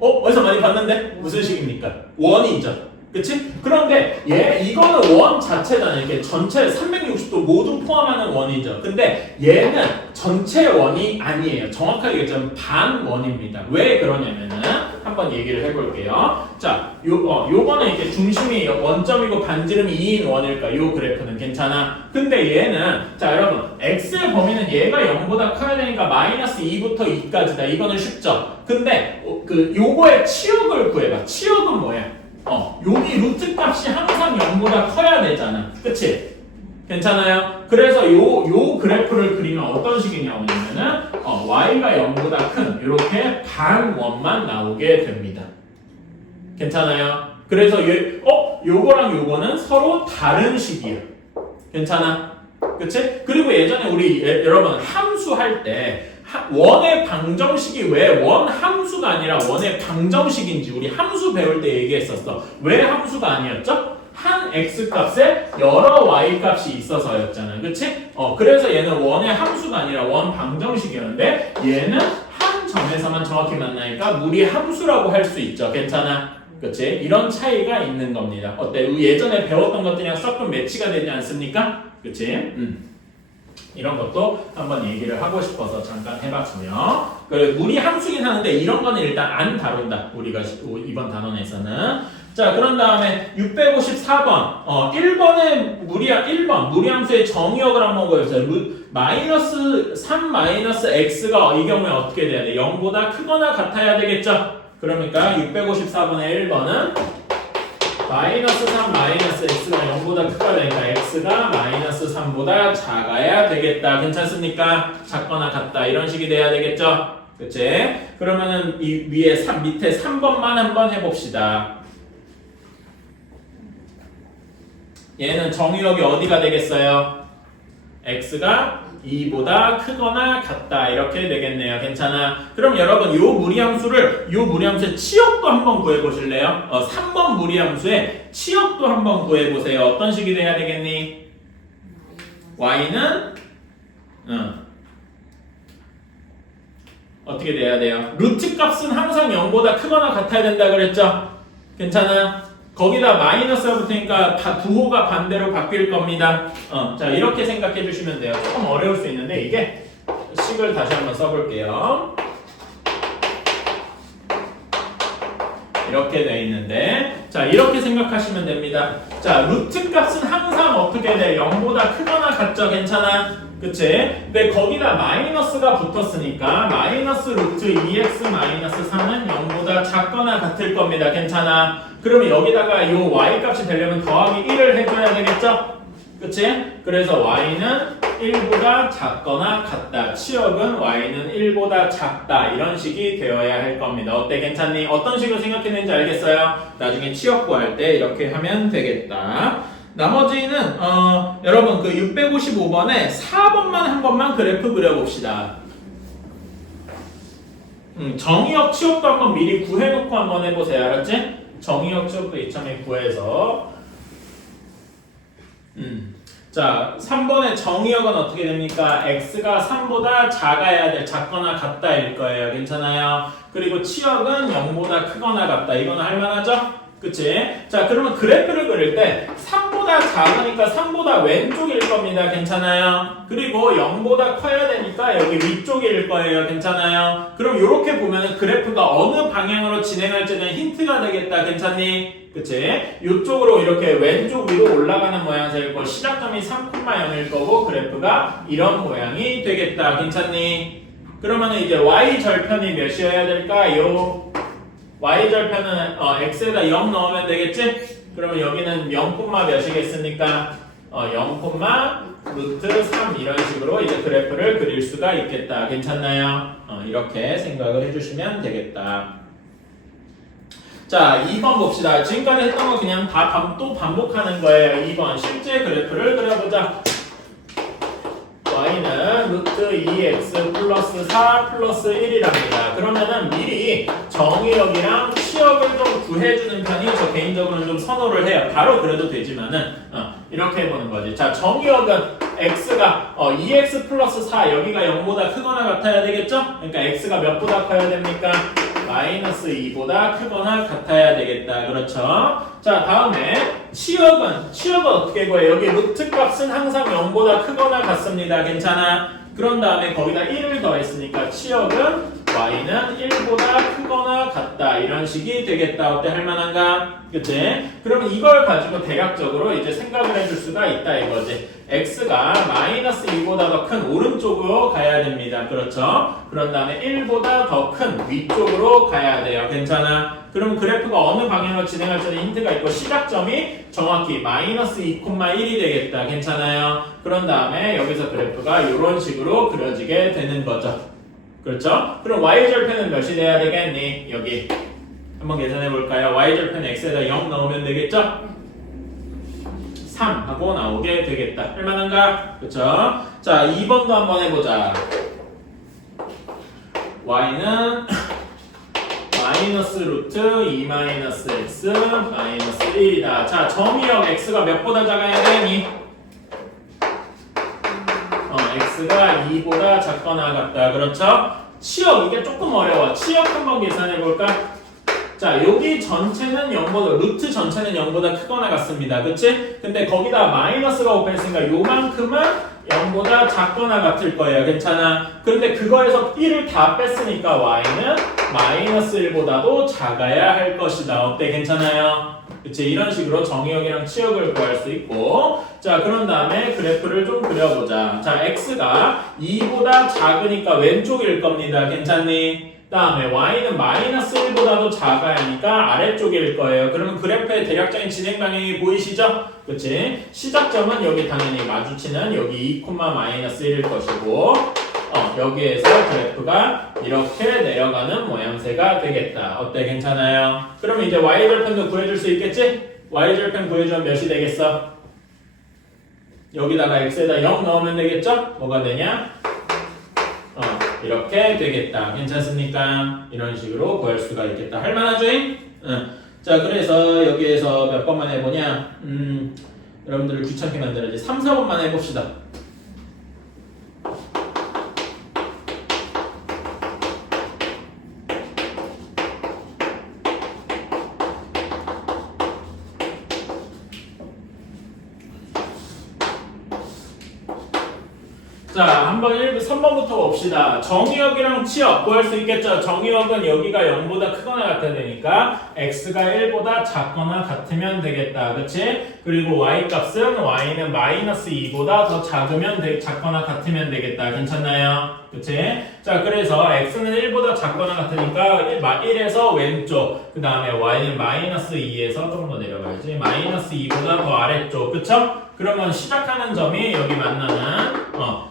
어디서 많이 봤는데? 무슨 식입니까? 원이죠. 그치? 그런데 이거는 원 자체잖아요. 이렇게 전체 360도 모두 포함하는 원이죠. 근데 얘는 전체 원이 아니에요. 정확하게 얘기하면 반원입니다. 왜 그러냐면은 한번 얘기를 해볼게요. 자, 요거는 이렇게 중심이 원점이고 반지름이 2인 원일까? 요 그래프는 괜찮아. 근데 얘는 자 여러분 x의 범위는 얘가 0보다 커야 되니까 마이너스 2부터 2까지다. 이거는 쉽죠. 근데 요거의 치역을 구해봐. 치역은 뭐야? 여기 루트 값이 항상 0보다 커야 되잖아. 그치? 괜찮아요? 그래서 요 그래프를 그리면 어떤 식이냐면은 y가 0보다 큰 이렇게 반원만 나오게 됩니다. 괜찮아요? 그래서 요거랑 요거는 서로 다른 식이에요. 괜찮아? 그치? 그리고 예전에 우리 여러분 함수 할 때 원의 방정식이 왜 원 함수가 아니라 원의 방정식인지 우리 함수 배울 때 얘기했었어. 왜 함수가 아니었죠? 한 x 값에 여러 y 값이 있어서였잖아. 그치? 그래서 얘는 원의 함수가 아니라 원 방정식이었는데 얘는 한 점에서만 정확히 만나니까 무리 함수라고 할 수 있죠. 괜찮아? 그치? 이런 차이가 있는 겁니다. 어때? 예전에 배웠던 것들이랑 조금 매치가 되지 않습니까? 그치? 이런 것도 한번 얘기를 하고 싶어서 잠깐 해봤으며 무리 함수긴 하는데 이런 거는 일단 안 다룬다. 우리가 이번 단원에서는. 자, 그런 다음에 654번 1번의 1번 무리함수의 정의역을 한번 보여주세요. 마이너스 3 마이너스 x가 이 경우에 어떻게 돼야 돼? 0보다 크거나 같아야 되겠죠? 그러니까 654번의 1번은 마이너스 3 마이너스 x가 0보다 크가 되니까 x가 마이너스 3보다 작아야 되겠다. 괜찮습니까? 작거나 같다. 이런 식이 돼야 되겠죠? 그치? 그러면은 이 위에 밑에 3번만 한번 해봅시다. 얘는 정의역이 어디가 되겠어요? x가 2보다 크거나 같다. 이렇게 되겠네요. 괜찮아? 그럼 여러분 요 무리함수의 치역도 한번 구해보실래요? 3번 무리함수의 치역도 한번 구해보세요. 어떤 식이 돼야 되겠니? y는 어떻게 돼야 돼요? 루트 값은 항상 0보다 크거나 같아야 된다 그랬죠? 괜찮아? 거기다 마이너스가 붙으니까 다 부호가 반대로 바뀔 겁니다. 자, 이렇게 생각해 주시면 돼요. 조금 어려울 수 있는데 이게 식을 다시 한번 써볼게요. 이렇게 돼 있는데, 자, 이렇게 생각하시면 됩니다. 자, 루트 값은 항상 어떻게 돼? 0보다 크거나 같죠? 괜찮아? 그치? 근데 거기다 마이너스가 붙었으니까 마이너스 루트 2x 마이너스 4는 0보다 작거나 같을 겁니다. 괜찮아? 그러면 여기다가 이 y 값이 되려면 더하기 1을 해줘야 되겠죠? 그치? 그래서 y는 1보다 작거나 같다. 치역은 y는 1보다 작다. 이런 식이 되어야 할 겁니다. 어때? 괜찮니? 어떤 식으로 생각했는지 알겠어요? 나중에 치역 구할 때 이렇게 하면 되겠다. 나머지는 여러분 그 655번에 4번만 한 번만 그래프 그려봅시다. 정의역 치역도 한번 미리 구해놓고 한번 해보세요. 알았지? 정의역 치역도 이참에 구해서 자, 3번의 정의역은 어떻게 됩니까? x가 3보다 작아야 될, 작거나 같다일 거예요. 괜찮아요? 그리고 치역은 0보다 크거나 같다. 이거는 할만하죠? 그치? 자, 그러면 그래프를 그릴 때 3보다 작으니까 3보다 왼쪽일 겁니다. 괜찮아요? 그리고 0보다 커야 되니까 여기 위쪽일 거예요. 괜찮아요? 그럼 이렇게 보면 그래프가 어느 방향으로 진행할지에 대한 힌트가 되겠다. 괜찮니? 그치? 이쪽으로 이렇게 왼쪽 위로 올라가는 모양새일 거고 시작점이 3,0일 거고 그래프가 이런 모양이 되겠다. 괜찮니? 그러면 이제 y절편이 몇이어야 될까요? y절편은 x에다 0 넣으면 되겠지? 그러면 여기는 0, 몇이겠습니까? 0, 루트 3 이런 식으로 이제 그래프를 그릴 수가 있겠다. 괜찮나요? 이렇게 생각을 해주시면 되겠다. 자, 2번 봅시다. 지금까지 했던 거 그냥 다 또 반복하는 거예요. 2번 실제 그래프를 그려보자. y는 루트 2x 플러스 4 플러스 1이랍니다. 그러면은 미리 정의역이랑 치역을 좀 구해주는 편이 저 개인적으로는 좀 선호를 해요. 바로 그래도 되지만은 이렇게 해보는 거지. 자, 정의역은 x가 2x 플러스 4 여기가 0보다 크거나 같아야 되겠죠? 그러니까 x가 몇보다 커야 됩니까? 마이너스 2보다 크거나 같아야 되겠다. 그렇죠? 자, 다음에 치역은 어떻게 구해요? 여기 루트 값은 항상 0보다 크거나 같습니다. 괜찮아? 그런 다음에 거기다 1을 더했으니까 치역은 y는 1보다 크거나 같다. 이런 식이 되겠다. 어때? 할만한가? 그치? 그러면 이걸 가지고 대략적으로 이제 생각을 해줄 수가 있다 이거지. x가 마이너스 2보다 더 큰 오른쪽으로 가야 됩니다. 그렇죠? 그런 다음에 1보다 더 큰 위쪽으로 가야 돼요. 괜찮아? 그럼 그래프가 어느 방향으로 진행할지는 힌트가 있고 시작점이 정확히 마이너스 2,1이 되겠다. 괜찮아요? 그런 다음에 여기서 그래프가 이런 식으로 그려지게 되는 거죠. 그렇죠? 그럼 y절편은 몇이 돼야 되겠니? 여기 한번 계산해 볼까요? y절편 x에다 0 넣으면 되겠죠? 3 하고 나오게 되겠다. 할만한가? 그렇죠? 자, 2번도 한번 해보자. y는 마이너스 루트 2 마이너스 x 마이너스 1이다. 자, 정의역 x가 몇보다 작아야 되니? x가 2보다 작거나 같다. 그렇죠? 치역 이게 조금 어려워. 치역 한번 계산해 볼까? 자, 여기 전체는 0보다 루트 전체는 0보다 크거나 같습니다. 그치? 근데 거기다 마이너스가 곱했으니까 요만큼은 0보다 작거나 같을 거예요. 괜찮아? 그런데 그거에서 1을 다 뺐으니까 y는 마이너스 1보다도 작아야 할 것이다. 어때? 괜찮아요? 그치? 이런 식으로 정의역이랑 치역을 구할 수 있고, 자, 그런 다음에 그래프를 좀 그려보자. 자, x가 2보다 작으니까 왼쪽일 겁니다. 괜찮니? 다음에 y는 마이너스 1보다도 작아야 하니까 아래쪽일 거예요. 그러면 그래프의 대략적인 진행 방향이 보이시죠? 그치? 시작점은 여기 당연히 마주치는 여기 2, 마이너스 1일 것이고, 여기에서 그래프가 이렇게 내려가는 모양새가 되겠다. 어때? 괜찮아요? 그러면 이제 y절편도 구해줄 수 있겠지? y절편 구해주면 몇이 되겠어? 여기다가 x에다 0 넣으면 되겠죠? 뭐가 되냐? 이렇게 되겠다. 괜찮습니까? 이런 식으로 구할 수가 있겠다. 할만하죠? 자, 그래서 여기에서 몇 번만 해보냐? 여러분들을 귀찮게 만들어야지. 3, 4번만 해봅시다. 자, 한번 3번부터 봅시다. 정의역이랑 치역 구할 수 있겠죠? 정의역은 여기가 0보다 크거나 같아야 되니까 x가 1보다 작거나 같으면 되겠다. 그치? 그리고 y값은 y는 마이너스 2보다 더 작거나 같으면 되겠다. 괜찮나요? 그치? 자, 그래서 x는 1보다 작거나 같으니까 1에서 왼쪽, 그 다음에 y는 마이너스 2에서 조금 더 내려가야지. 마이너스 2보다 더 아래쪽. 그쵸? 그러면 시작하는 점이 여기 만나는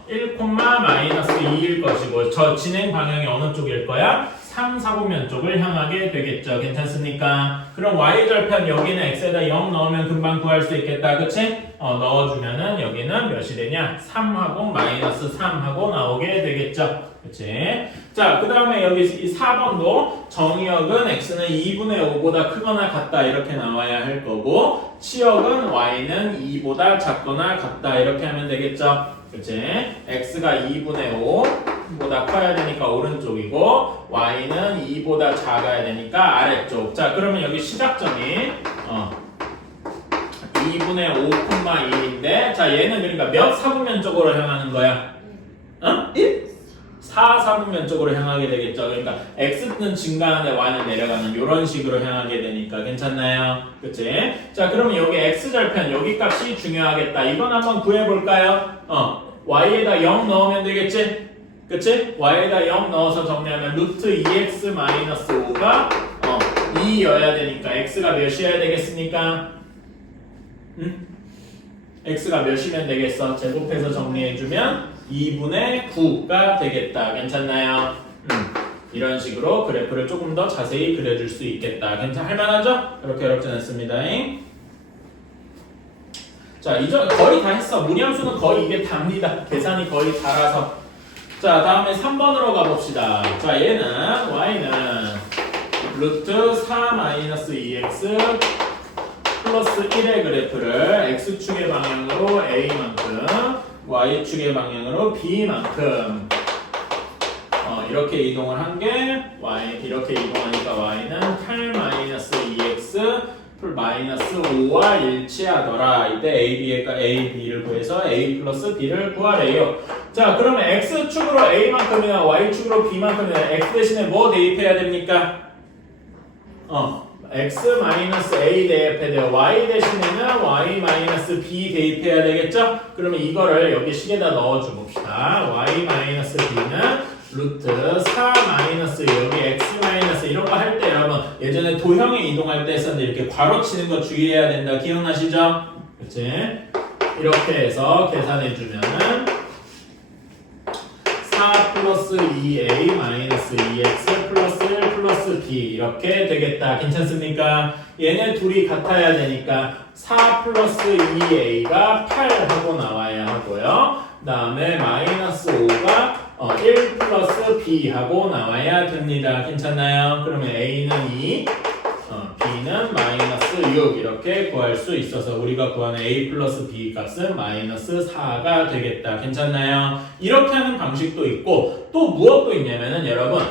1, 마이너스 2일 것이고 저 진행 방향이 어느 쪽일 거야? 3, 4분면 쪽을 향하게 되겠죠. 괜찮습니까? 그럼 y절편 여기는 x에다 0 넣으면 금방 구할 수 있겠다. 그치? 넣어주면은 여기는 몇이 되냐? 3하고 마이너스 3하고 나오게 되겠죠. 그치? 자, 그 다음에 여기 4번도 정의역은 x는 2분의 5보다 크거나 같다 이렇게 나와야 할 거고 치역은 y는 2보다 작거나 같다 이렇게 하면 되겠죠. 그치? x가 2분의 5보다 커야 되니까 오른쪽이고 y는 2보다 작아야 되니까 아래쪽. 자, 그러면 여기 시작점이 2분의 5,1인데 자, 얘는 그러니까 몇 사분면 쪽으로 향하는 거야? 1? 4, 4분면 쪽으로 향하게 되겠죠. 그러니까 x는 증가하는데 y는 내려가는 이런 식으로 향하게 되니까 괜찮나요? 그치? 자, 그러면 여기 x절편 여기 값이 중요하겠다. 이건 한번 구해볼까요? y에다 0 넣으면 되겠지? 그치? y에다 0 넣어서 정리하면 루트 2x 마이너스 5가 2여야 되니까 x가 몇이어야 되겠습니까? x가 몇이면 되겠어? 제곱해서 정리해주면 2분의 9가 되겠다. 괜찮나요? 이런 식으로 그래프를 조금 더 자세히 그려줄 수 있겠다. 할만하죠? 그렇게 어렵진 않습니다. 자, 이전 거의 다 했어. 무리함수는 거의 이게 답니다. 계산이 거의 달아서. 자, 다음에 3번으로 가봅시다. 자, 얘는 y는 루트 4-2x 플러스 1의 그래프를 x축의 방향으로 a만큼 y축의 방향으로 b만큼 이렇게 이동을 한 게 y 이렇게 이동하니까 y는 8-2x 마이너스 5와 일치하더라. 이때 a, b를 구해서 a 플러스 b를 구하래요. 자, 그러면 x축으로 a만큼이나 y축으로 b만큼이나 x 대신에 뭐 대입해야 됩니까? x 마이너스 a 대입해야 돼요. y 대신에는 y 마이너스 b 대입해야 되겠죠? 그러면 이거를 여기 식에다 넣어줘 봅시다. y 마이너스 b는 루트 4 마이너스 여기 x 마이너스 이런 거 할 때 여러분 예전에 도형에 이동할 때 했었는데 이렇게 괄호 치는 거 주의해야 된다. 기억나시죠? 그치? 이렇게 해서 계산해 주면은 4 플러스 2a 마이너스 2x 플러스 1 플러스 b 이렇게 되겠다. 괜찮습니까? 얘네 둘이 같아야 되니까 4 플러스 2a가 8하고 나와야 하고요. 그 다음에 마이너스 5가 1 플러스 b 하고 나와야 됩니다. 괜찮나요? 그러면 a는 2, b는 마이너스 6 이렇게 구할 수 있어서 우리가 구하는 a 플러스 b 값은 마이너스 4가 되겠다. 괜찮나요? 이렇게 하는 방식도 있고 또 무엇도 있냐면은 여러분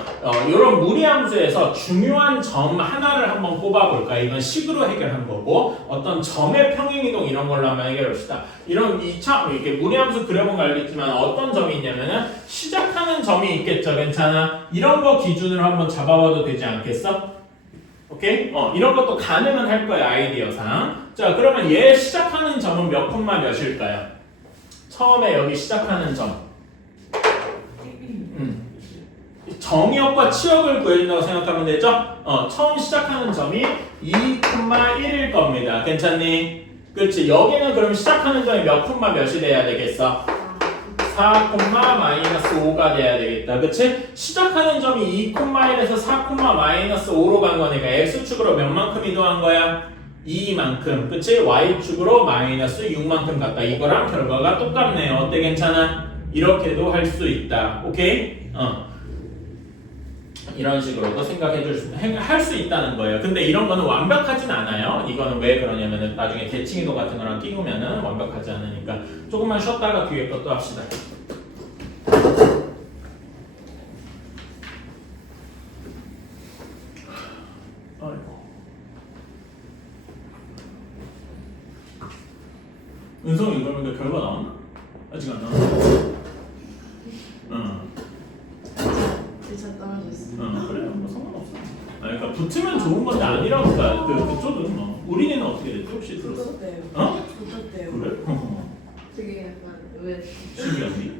이런 무리함수에서 중요한 점 하나를 한번 꼽아볼까? 이건 식으로 해결한 거고 어떤 점의 평행이동 이런 걸로 한번 해결합시다. 이런 이렇게 무리함수 그려본 거 알겠지만 어떤 점이 있냐면은 시작하는 점이 있겠죠. 괜찮아? 이런 거 기준으로 한번 잡아봐도 되지 않겠어? 오케이? 이런 것도 가능은 할 거야, 아이디어상. 자, 그러면 얘 시작하는 점은 몇 콤마 몇일까요? 처음에 여기 시작하는 점. 정의역과 치역을 구해준다고 생각하면 되죠? 처음 시작하는 점이 2,1일 겁니다. 괜찮니? 그렇지. 여기는 그럼 시작하는 점이 몇 콤마 몇이 돼야 되겠어? 4, 마이너스 5가 돼야 되겠다. 그치? 시작하는 점이 2,1에서 4, 마이너스 5로 간 거니까 x축으로 몇만큼 이동한 거야? 2만큼. 그치? y축으로 마이너스 6만큼 갔다. 이거랑 결과가 똑같네요. 어때? 괜찮아? 이렇게도 할 수 있다. 오케이? 이런 식으로도 할 수 있다는 거예요. 근데 이런 거는 완벽하진 않아요. 이거는 왜 그러냐면은 나중에 대칭이도 같은 거랑 끼우면은 완벽하지 않으니까 조금만 쉬었다가 뒤에 것도 합시다. 아이고. 은성이 이거 근데 결과 나왔나? 아직 안 나왔나? 진짜 떨어졌어. 그래요. 뭐 상관없어. 그러니까 붙으면 좋은 건데 아니라고. 그러니까 그쪽은 뭐 우리는 어떻게 됐지? 혹시 들었어? 붙었대요. 어? 붙었대요. 그래? 되게 약간 왜 신기하니?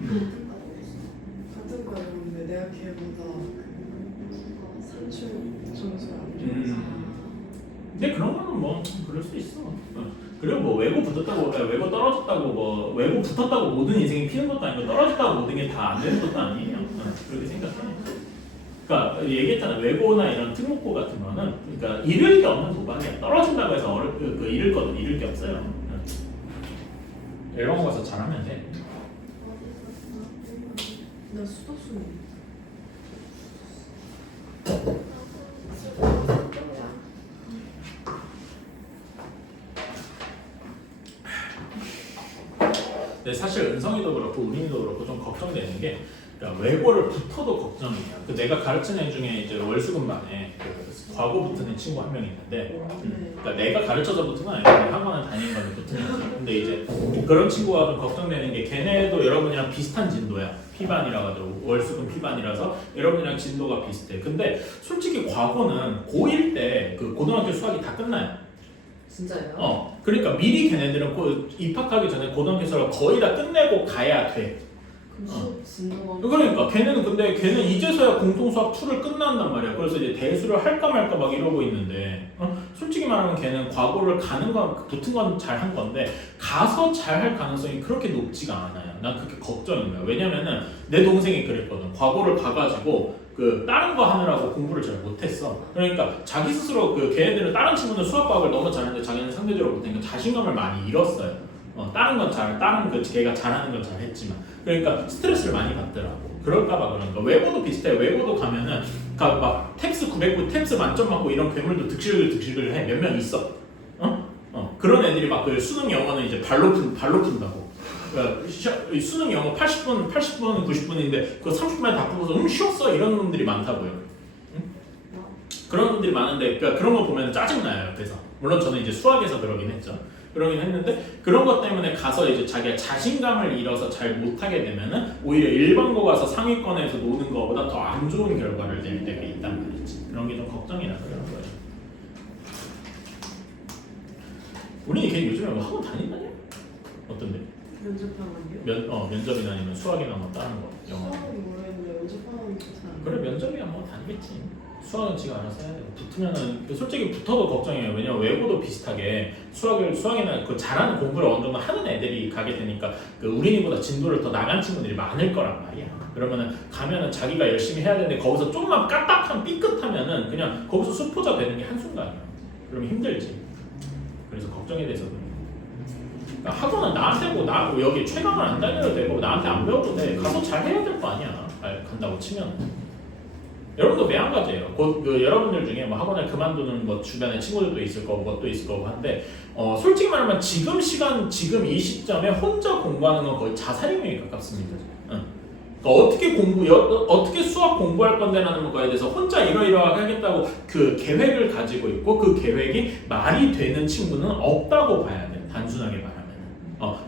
같은 과였는데 내가 걔보다 그 산출 점수가 안 좋아서. 근데 그런 거는 뭐 그럴 수 있어. 그리고 뭐 외고 붙었다고 외고 떨어졌다고 뭐 외고 붙었다고 모든 인생이 피는 것도 아니고 떨어졌다고 모든 게 다 안 되는 것도 아니에요. 그렇게 생각해. 그러니까 얘기했잖아. 외고나 이런 특목고 같은 거는 그러니까 잃을 게 없는 도박이야. 떨어진다고 해서 잃을 거든 잃을 게 없어요. 이런 거 가서 잘하면 돼. 나 수덕순이. 근데 사실 은성이도 그렇고 우린이도 그렇고 좀 걱정되는 게 그러니까 외고를 붙어도 걱정이야. 그 내가 가르치는 애 중에 이제 월수금반에 그 과고 붙은 친구 한 명 있는데, 그러니까 내가 가르쳐서 붙은 건 아니고 학원을 다니는 거는 붙은 거지. 근데 이제 그런 친구가 좀 걱정되는 게 걔네도 여러분이랑 비슷한 진도야. P반이라 가지고 월수금 P반이라서 여러분이랑 진도가 비슷해. 근데 솔직히 과거는 고1 때 그 고등학교 수학이 다 끝나요. 진짜요? 그러니까 미리 걔네들은 입학하기 전에 고등학교 수학을 거의 다 끝내고 가야 돼. 그럼 수업 진도가 그러니까 걔는 이제서야 공통 수학 2를 끝난단 말이야. 그래서 이제 대수를 할까 말까 막 이러고 있는데, 솔직히 말하면 걔는 과거를 가는 건 붙은 건 잘 한 건데 가서 잘 할 가능성이 그렇게 높지가 않아요. 난 그렇게 걱정인 거야. 왜냐면은 내 동생이 그랬거든. 과거를 가가지고 그 다른 거 하느라고 공부를 잘 못했어. 그러니까 자기 스스로 걔네들은 다른 친구는 수학 과학을 너무 잘하는데 자기는 상대적으로 못하니까 자신감을 많이 잃었어요. 다른 건 걔가 잘하는 건 잘했지만 그러니까 스트레스를 많이 받더라고. 그럴까봐 그런 거. 외고도 비슷해. 외고도 가면은 막 텍스 909 텍스 만점 맞고 이런 괴물도 득실을 해. 몇 명 있어. 그런 애들이 막 그 수능 영어는 이제 발로 푼다고. 그러니까 수능 영어 80분, 90분인데 그거 30분에 다 풀어서 쉬웠어 이런 놈들이 많다고요. 그런 놈들이 많은데 그러니까 그런 거 보면 짜증나요. 그래서 물론 저는 이제 수학에서 그러긴 했죠. 그러긴 했는데 그런 것 때문에 가서 이제 자기가 자신감을 잃어서 잘 못하게 되면은 오히려 일반고 가서 상위권에서 노는 것보다 더 안 좋은 결과를 낼 때가 있단 말이지. 그런 게 좀 걱정이라 그런 거예요. 우리 걔 요즘에 뭐 학원 다닌다냐? 어떤데? 면접하는요? 면접이나 아니면 수학이나 뭐 다른 거 영어. 수학은 모르겠는데 면접하는 좋다. 그래 면접이야 뭐 다니겠지. 수학은 지가 알아서 해야 되고 붙으면은 솔직히 붙어도 걱정이에요. 왜냐면 외고도 비슷하게 수학이나 그 잘하는 공부를 어느 정도 하는 애들이 가게 되니까 그 우린이보다 진도를 더 나간 친구들이 많을 거란 말이야. 그러면은 가면은 자기가 열심히 해야 되는데 거기서 좀만 까딱한 삐끗하면은 그냥 거기서 수포자 되는 게 한순간이야. 그러면 힘들지. 그래서 걱정이 돼서 그래. 그러니까 학원은 나한테 뭐 여기 최강을 안 다녀도 되고 나한테 안 배워도 돼. 가서 잘 해야 될 거 아니야. 간다고 치면. 여러분도 매한가지예요. 여러분들 중에 뭐 학원을 그만두는 뭐 주변에 친구들도 있을 거고 것도 있을 거고 한데 솔직히 말하면 지금 이 시점에 혼자 공부하는 건 거의 자살행위에 가깝습니다. 그러니까 어떻게 수학 공부할 건데라는 거에 대해서 혼자 이러이러하게 하겠다고 그 계획을 가지고 있고 그 계획이 말이 되는 친구는 없다고 봐야 돼. 단순하게 말하면.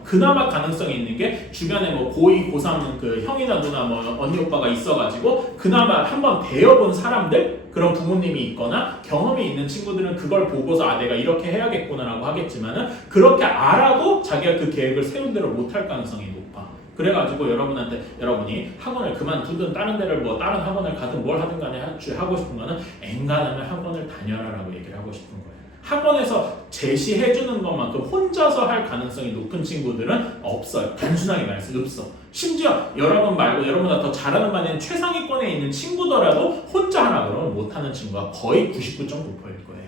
그나마 가능성이 있는 게 주변에 뭐 고2, 고3 그 형이나 누나 뭐 언니 오빠가 있어가지고 그나마 한번 배워본 사람들 그런 부모님이 있거나 경험이 있는 친구들은 그걸 보고서 내가 이렇게 해야겠구나라고 하겠지만은 그렇게 알아도 자기가 그 계획을 세운 대로 못할 가능성이 높아. 그래가지고 여러분이 학원을 그만두든 다른 데를 뭐 다른 학원을 가든 뭘 하든 간에 하고 싶은 거는 엔간하면 학원을 다녀라라고 얘기를 하고 싶은 거예요. 학원에서 제시해주는 것만큼 혼자서 할 가능성이 높은 친구들은 없어요. 단순하게 말해서 없어. 심지어 여러분 말고 여러분보다 더 잘하는 반에는 최상위권에 있는 친구더라도 혼자 하라 그러면 못하는 친구가 거의 99.9%일 거예요.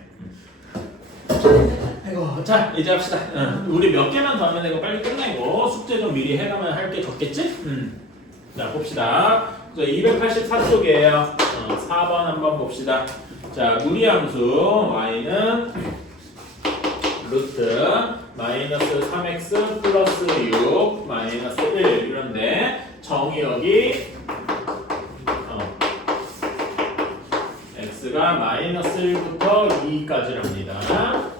아이고, 자 이제 합시다. 우리 몇 개만 더 하면 되고 빨리 끝내고 숙제 좀 미리 해가면 할 게 적겠지? 자 봅시다. 284쪽이에요. 4번 한번 봅시다. 자, 무리함수 y는 루트 마이너스 3x 플러스 6 마이너스 1 이런데 정의역이 x가 마이너스 1부터 2까지랍니다.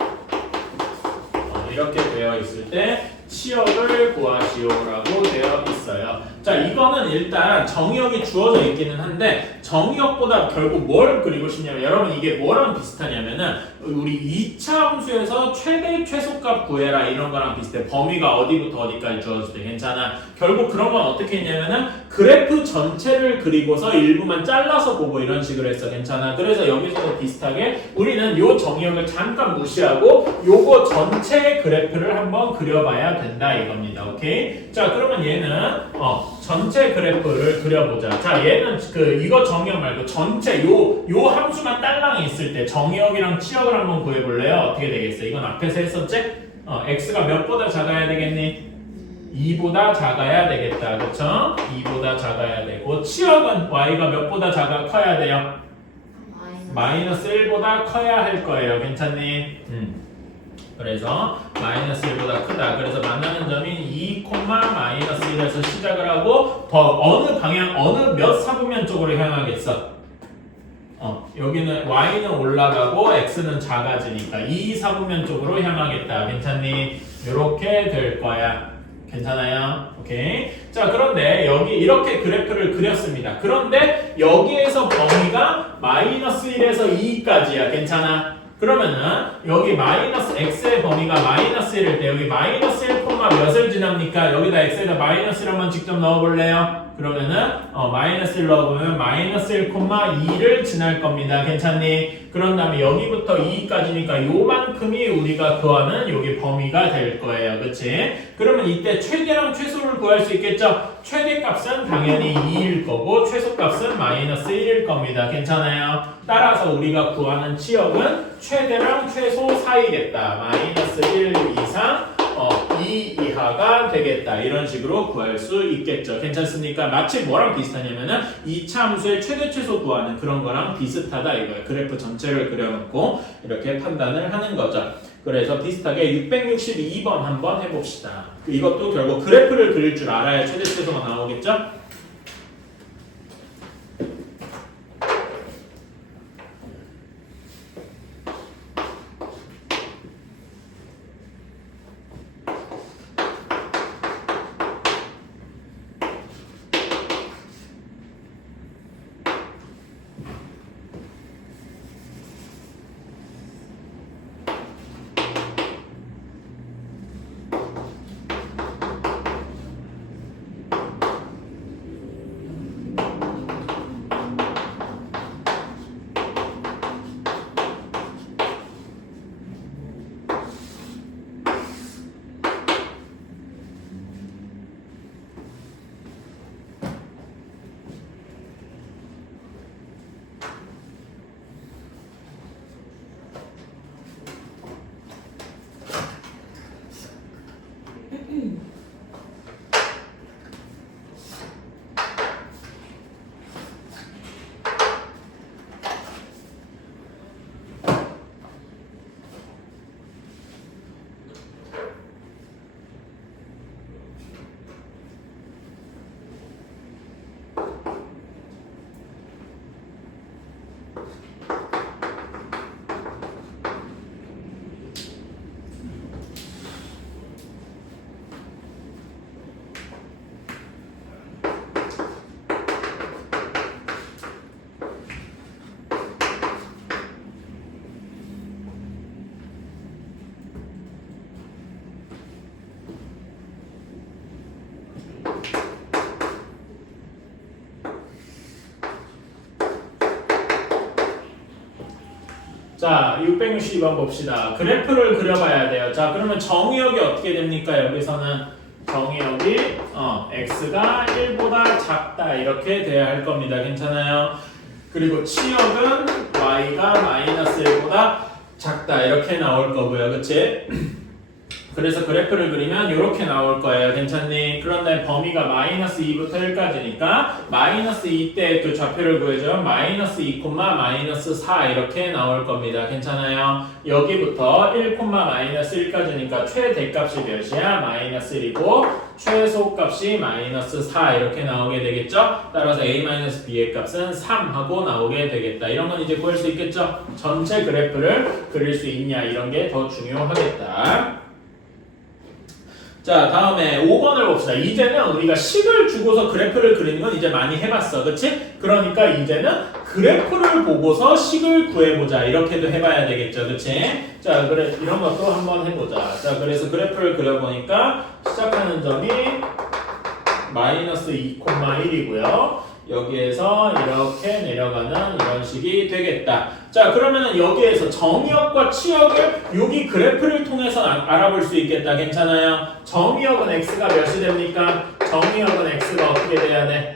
이렇게 되어 있을 때 치역을 구하시오라고 되어 있어요. 자, 이거는 일단 정의역이 주어져 있기는 한데 정의역보다 결국 뭘 그리고 싶냐면 여러분 이게 뭐랑 비슷하냐면은 우리 2차 함수에서 최대 최소값 구해라 이런 거랑 비슷해. 범위가 어디부터 어디까지 주어질 때 괜찮아. 결국 그런 건 어떻게 했냐면은 그래프 전체를 그리고서 일부만 잘라서 보고 이런 식으로 했어. 괜찮아. 그래서 여기서도 비슷하게 우리는 요 정의역을 잠깐 무시하고 요거 전체 그래프를 한번 그려봐야 된다 이겁니다. 오케이? 자, 그러면 얘는 전체 그래프를 그려보자. 자, 얘는 이거 정의역 말고 전체 요 함수만 딸랑이 있을 때 정의역이랑 치역을 한번 구해볼래요? 어떻게 되겠어? 이건 앞에서 했었지? x가 몇보다 작아야 되겠니? 2보다 작아야 되겠다. 그쵸? 2보다 작아야 되고 치역은 y가 몇보다 커야 돼요? 마이너스 1보다 커야 할 거예요. 괜찮니? 그래서 마이너스 1보다 크다. 그래서 만나는 점이 2, 마이너스 1에서 시작을 하고 더 어느 방향, 어느 몇 사분면 쪽으로 향하겠어? 여기는 y는 올라가고 x는 작아지니까 2 사분면 쪽으로 향하겠다. 괜찮니? 이렇게 될 거야. 괜찮아요? 오케이. 자, 그런데 여기 이렇게 그래프를 그렸습니다. 그런데 여기에서 범위가 마이너스 1에서 2까지야. 괜찮아? 그러면은 여기 마이너스 x의 범위가 마이너스 1일 때 여기 마이너스 1, 몇을 지납니까? 여기다 x에다 마이너스 1 한번 직접 넣어볼래요? 그러면은 마이너스 1 넣어보면 마이너스 1, 2를 지날 겁니다. 괜찮니? 그런 다음에 여기부터 2까지니까 요만큼이 우리가 구하는 여기 범위가 될 거예요. 그치? 그러면 이때 최대랑 최소를 구할 수 있겠죠? 최대값은 당연히 2일 거고 최소값은 마이너스 1일 겁니다. 괜찮아요? 따라서 우리가 구하는 치역은 최대랑 최소 사이겠다. 마이너스 1 이상 2 이하가 되겠다. 이런 식으로 구할 수 있겠죠. 괜찮습니까? 마치 뭐랑 비슷하냐면은 2차 함수의 최대 최소 구하는 그런 거랑 비슷하다 이거예요. 그래프 전체를 그려놓고 이렇게 판단을 하는 거죠. 그래서 비슷하게 662번 한번 해봅시다. 이것도 결국 그래프를 그릴 줄 알아야 최대 최소가 나오겠죠? 자, 662번 봅시다. 그래프를 그려봐야 돼요. 자, 그러면 정의역이 어떻게 됩니까? 여기서는 정의역이 x가 1보다 작다 이렇게 돼야 할 겁니다. 괜찮아요? 그리고 치역은 y가 마이너스 1보다 작다 이렇게 나올 거고요. 그치? 그래서 그래프를 그리면 이렇게 나올 거예요. 괜찮니? 그런데 범위가 마이너스 2부터 1까지니까 마이너스 2 때 그 좌표를 구해주면 마이너스 2, 마이너스 4 이렇게 나올 겁니다. 괜찮아요? 여기부터 1, 마이너스 1까지니까 최대값이 몇이야? 마이너스 1이고 최소값이 마이너스 4 이렇게 나오게 되겠죠? 따라서 a-b의 값은 3 하고 나오게 되겠다. 이런 건 이제 구할 수 있겠죠? 전체 그래프를 그릴 수 있냐 이런 게 더 중요하겠다. 자, 다음에 5번을 봅시다. 이제는 우리가 식을 주고서 그래프를 그리는 건 이제 많이 해봤어. 그치? 그러니까 이제는 그래프를 보고서 식을 구해보자. 이렇게도 해봐야 되겠죠. 그치? 자, 그래, 이런 것도 한번 해보자. 자, 그래서 그래프를 그려보니까 시작하는 점이 마이너스 2,1이고요. 여기에서 이렇게 내려가는 이런 식이 되겠다. 자, 그러면은 여기에서 정의역과 치역을 여기 그래프를 통해서 알아볼 수 있겠다. 괜찮아요? 정의역은 x가 몇이 됩니까? 정의역은 x가 어떻게 돼야 돼?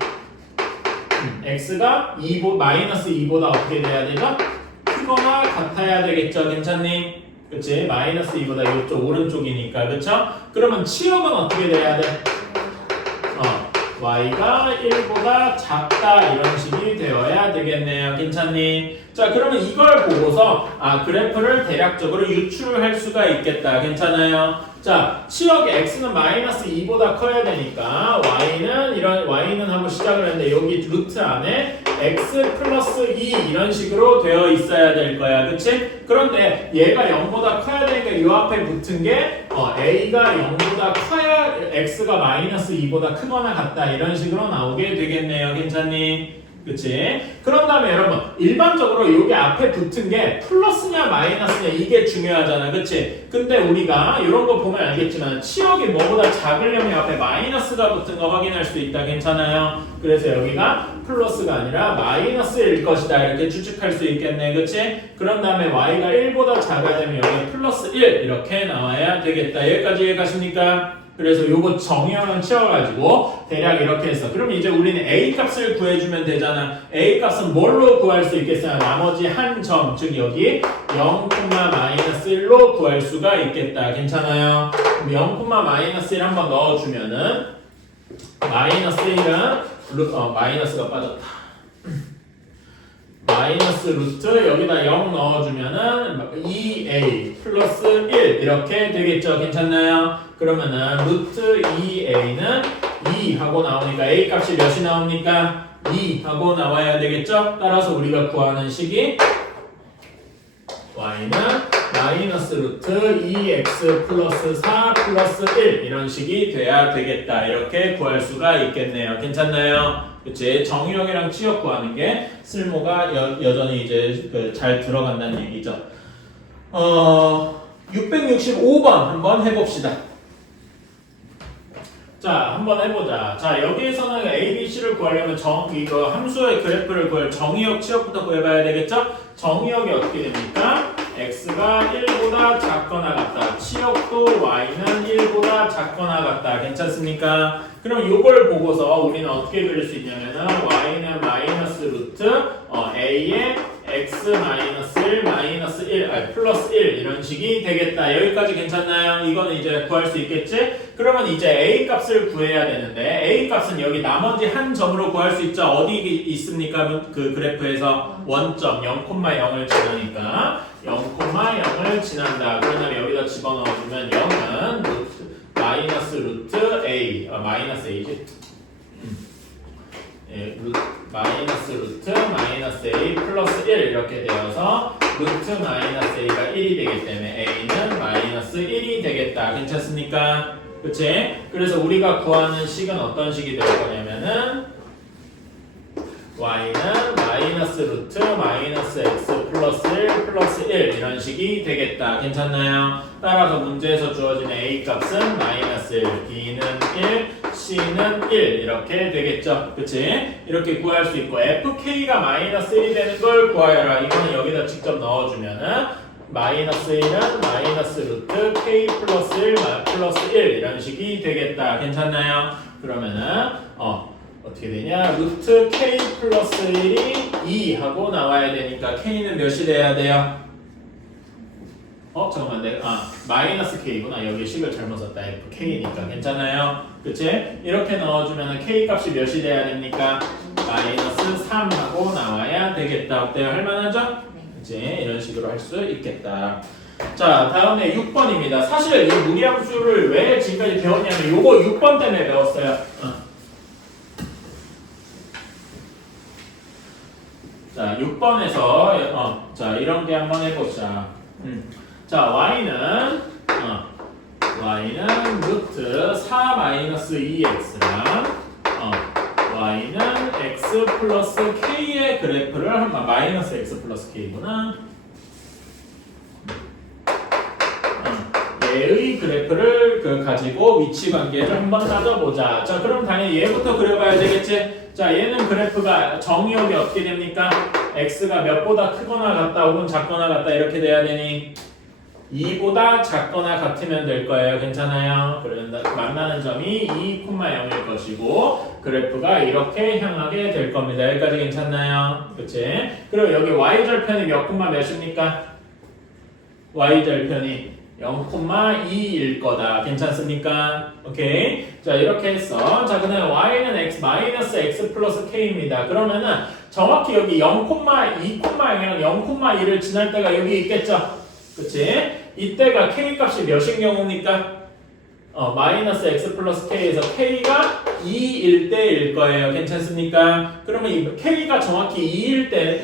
x가 마이너스 2보다 어떻게 돼야 되죠? 크거나 같아야 되겠죠. 괜찮니? 그치? 마이너스 2보다 이쪽 오른쪽이니까. 그쵸? 그러면 치역은 어떻게 돼야 돼? y가 1보다 작다 이런 식이 되어야 되겠네요. 괜찮니? 자, 그러면 이걸 보고서 그래프를 대략적으로 유출을 할 수가 있겠다. 괜찮아요? 자, 치역의 x는 마이너스 2보다 커야 되니까 y는 하고 시작을 했는데 여기 루트 안에 x 플러스 2 이런 식으로 되어 있어야 될 거야. 그치? 그런데 얘가 0보다 커야 되니까 이 앞에 붙은 게 a가 0보다 커야 x가 마이너스 2보다 크거나 같다 이런 식으로 나오게 되겠네요. 괜찮니? 그치? 그런 다음에 여러분 일반적으로 여기 앞에 붙은 게 플러스냐 마이너스냐 이게 중요하잖아. 그치? 근데 우리가 이런 거 보면 알겠지만 치역이 뭐보다 작으려면 앞에 마이너스가 붙은 거 확인할 수 있다. 괜찮아요? 그래서 여기가 플러스가 아니라 마이너스일 것이다 이렇게 추측할 수 있겠네. 그치? 그런 다음에 y가 1보다 작아야 되면 여기 플러스 1 이렇게 나와야 되겠다. 여기까지 이해가십니까? 그래서 요거 정의형을 채워가지고 대략 이렇게 했어. 그럼 이제 우리는 a 값을 구해주면 되잖아. a 값은 뭘로 구할 수 있겠어요? 나머지 한 점, 즉 여기 0,-1로 구할 수가 있겠다. 괜찮아요? 그럼 0,-1 한번 넣어주면은 마이너스 1은 마이너스가 빠졌다. 마이너스 루트 여기다 0 넣어주면은 2a 플러스 1 이렇게 되겠죠. 괜찮나요? 그러면은 루트 2a는 2 하고 나오니까 a 값이 몇이 나옵니까? 2 하고 나와야 되겠죠? 따라서 우리가 구하는 식이 y는 마이너스 루트 2x 플러스 4 플러스 1 이런 식이 돼야 되겠다. 이렇게 구할 수가 있겠네요. 괜찮나요? 그치? 정의역이랑 치역 구하는 게 쓸모가 여전히 이제 잘 들어간다는 얘기죠. 665번 한번 해봅시다. 자, 한번 해보자. 자, 여기에서는 A, B, C를 구하려면 이거 함수의 그래프를 구할 정의역, 치역부터 구해봐야 되겠죠? 정의역이 어떻게 됩니까? x가 1보다 작거나 같다. 치역도 y는 1보다 작거나 같다. 괜찮습니까? 그럼 이걸 보고서 우리는 어떻게 그릴 수 있냐면은 y는 마이너스 루트 a의 x 마이너스 1 마이너스 1 플러스 1 이런 식이 되겠다. 여기까지 괜찮나요? 이거는 이제 구할 수 있겠지? 그러면 이제 a 값을 구해야 되는데 a 값은 여기 나머지 한 점으로 구할 수 있죠? 어디 있습니까? 그 그래프에서 원점 0,0을 지나니까 0,0을 지난다. 그러면 여기다 집어넣어주면 0은 마이너스 루트 a 마이너스 a지? 마이너스 루트 마이너스 a 플러스 1 이렇게 되어서 루트 마이너스 a가 1이 되기 때문에 a는 마이너스 1이 되겠다. 괜찮습니까? 그치? 그래서 우리가 구하는 식은 어떤 식이 될 거냐면은 y는 마이너스 루트 마이너스 x 플러스 1 플러스 1 이런 식이 되겠다. 괜찮나요? 따라서 문제에서 주어진 a 값은 마이너스 1, b는 1, c는 1 이렇게 되겠죠. 그치? 이렇게 구할 수 있고 fk가 마이너스 1이 되는 걸 구하여라. 이거는 여기다 직접 넣어주면은 마이너스 1은 마이너스 루트 k 플러스 1 플러스 1 이런 식이 되겠다. 괜찮나요? 그러면은 어떻게 되냐? 루트 k 플러스 1이 2 하고 나와야 되니까 k는 몇이 돼야 돼요? 잠깐만 마이너스 k구나. 여기 식을 잘못 썼다. fk니까 괜찮아요? 그치? 이렇게 넣어주면 k 값이 몇이 돼야 됩니까? 마이너스 3 하고 나와야 되겠다. 어때요? 할만하죠? 그치? 이런 식으로 할 수 있겠다. 자, 다음에 6번입니다. 사실 이 무리함수를 왜 지금까지 배웠냐면 요거 6번 때문에 배웠어요. 자, 6번에서 자, 이런 게 한번 해보자. 자, y는 y는 루트 4-2x랑 y는 x 플러스 k의 그래프를 마이너스 x 플러스 k구나. 얘의 그래프를 가지고 위치 관계를 한번 따져보자. 자, 그럼 당연히 얘부터 그려봐야 되겠지? 자, 얘는 그래프가 정의역이 어떻게 됩니까? x가 몇보다 크거나 같다 혹은 작거나 같다 이렇게 돼야 되니 2보다 작거나 같으면 될 거예요. 괜찮아요? 그런데 만나는 점이 2,0일 것이고 그래프가 이렇게 향하게 될 겁니다. 여기까지 괜찮나요? 그치? 그리고 여기 y절편이 몇입니까? y절편이 0,2일 거다. 괜찮습니까? 오케이. 자, 이렇게 했어. 자, 그 다음에 y는 x 마이너스 x 플러스 k입니다. 그러면은 정확히 여기 0,2,0이랑 0,1을 지날 때가 여기 있겠죠? 그치? 이때가 k 값이 몇인 경우입니까? 마이너스 x 플러스 k에서 k가 2일 때일 거예요. 괜찮습니까? 그러면 이 k가 정확히 2일 때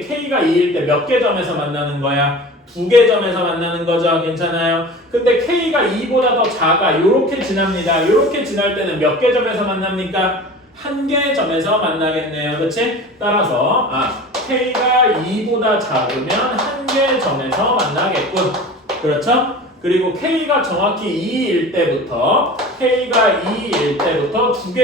k가 2일 때 몇 개 점에서 만나는 거야? 2개 점에서 만나는 거죠. 괜찮아요? 근데 k가 2보다 더 작아. 요렇게 지납니다. 요렇게 지날 때는 몇 개 점에서 만납니까? 1개 점에서 만나겠네요. 그치? 따라서 k가 2보다 작으면 1개 점에서 만나겠군. 그렇죠? 그리고 k가 정확히 2일 때부터 2개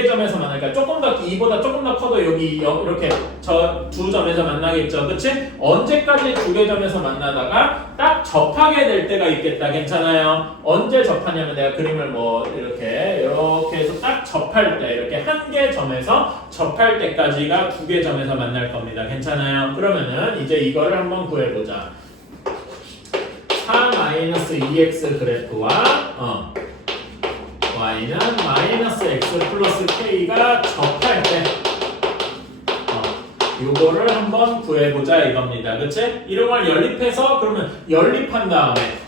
점에서 만나니까 조금 더 2보다 조금 더 커도 여기 이렇게 저 두 점에서 만나겠죠. 그치? 언제까지 2개 점에서 만나다가 딱 접하게 될 때가 있겠다. 괜찮아요? 언제 접하냐면 내가 그림을 뭐 이렇게 해서 딱 접할 때 이렇게 1개 점에서 접할 때까지가 2개 점에서 만날 겁니다. 괜찮아요? 그러면은 이제 이거를 한번 구해보자. 4-2x 그래프와 y는 마이너스 x 플러스 k가 접할 때 요거를 한번 구해보자 이겁니다. 그치? 이런 걸 연립해서 그러면 연립한 다음에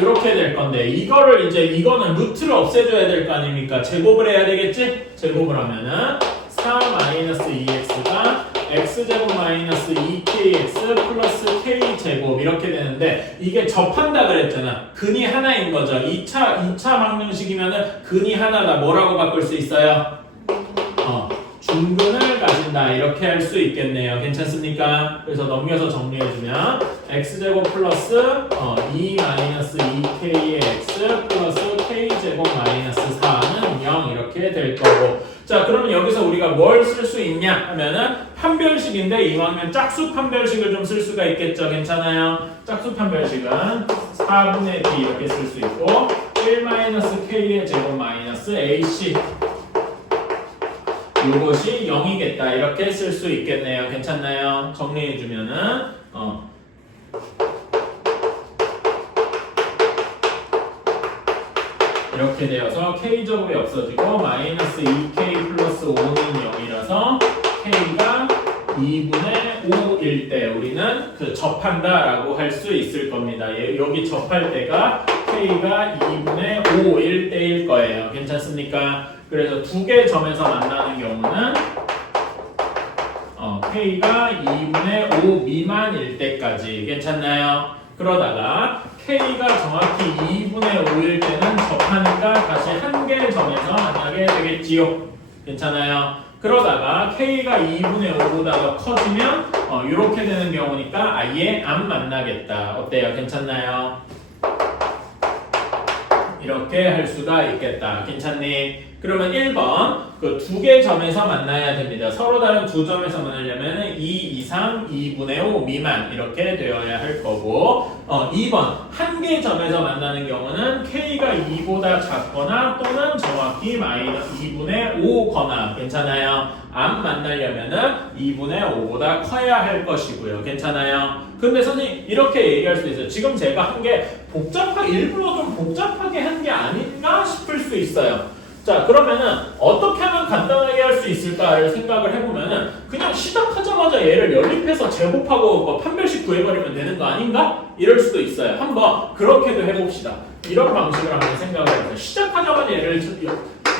이렇게 될 건데 이거는 루트를 없애줘야 될 거 아닙니까? 제곱을 해야 되겠지? 제곱을 하면은 4-2x가 x제곱 마이너스 2kx 플러스 k제곱 이렇게 되는데 이게 접한다 그랬잖아. 근이 하나인 거죠. 2차 방정식이면은 근이 하나다. 뭐라고 바꿀 수 있어요? 중근을 가진다. 이렇게 할 수 있겠네요. 괜찮습니까? 그래서 넘겨서 정리해주면 x제곱 플러스 2 마이너스 2k의 x 플러스 k제곱 마이너스 4는 0 이렇게 될 거고 자 그러면 여기서 우리가 뭘 쓸 수 있냐 하면은 판별식인데 이왕이면 짝수 판별식을 좀 쓸 수가 있겠죠. 괜찮아요? 짝수 판별식은 4분의 d 이렇게 쓸 수 있고 1 마이너스 k의 제곱 마이너스 ac 이것이 0이겠다. 이렇게 쓸 수 있겠네요. 괜찮나요? 정리해주면은 이렇게 되어서 k제곱이 없어지고 마이너스 2k 플러스 5는 0이라서 k가 2분의 5일 때 우리는 접한다 라고 할 수 있을 겁니다. 여기 접할 때가 k가 2분의 5일 때일 거예요. 괜찮습니까? 그래서 2개 점에서 만나는 경우는 k가 2분의 5 미만일 때까지 괜찮나요? 그러다가 k가 정확히 2분의 5일 때는 접하니까 다시 1개 점에서 만나게 되겠지요. 괜찮아요? 그러다가 k가 2분의 5보다 더 커지면 이렇게 되는 경우니까 아예 안 만나겠다. 어때요? 괜찮나요? 이렇게 할 수가 있겠다. 괜찮니? 그러면 1번 그 2개 점에서 만나야 됩니다. 서로 다른 두 점에서 만나려면 2 이상 2분의 5 미만 이렇게 되어야 할 거고 2번 1개 점에서 만나는 경우는 k가 2보다 작거나 또는 정확히 마이너스 2분의 5거나 괜찮아요? 안 만나려면은 2분의 5보다 커야 할 것이고요. 괜찮아요? 근데 선생님 이렇게 얘기할 수 있어요. 지금 제가 한 게 일부러 좀 복잡하게 한 게 아닌가 싶을 수 있어요. 자 그러면은 어떻게 하면 간단하게 할 수 있을까를 생각을 해보면은 그냥 시작하자마자 얘를 연립해서 제곱하고 뭐 판별식 구해버리면 되는 거 아닌가? 이럴 수도 있어요. 한번 그렇게도 해봅시다. 이런 방식을 한번 생각을 해보세요. 시작하자마자 얘를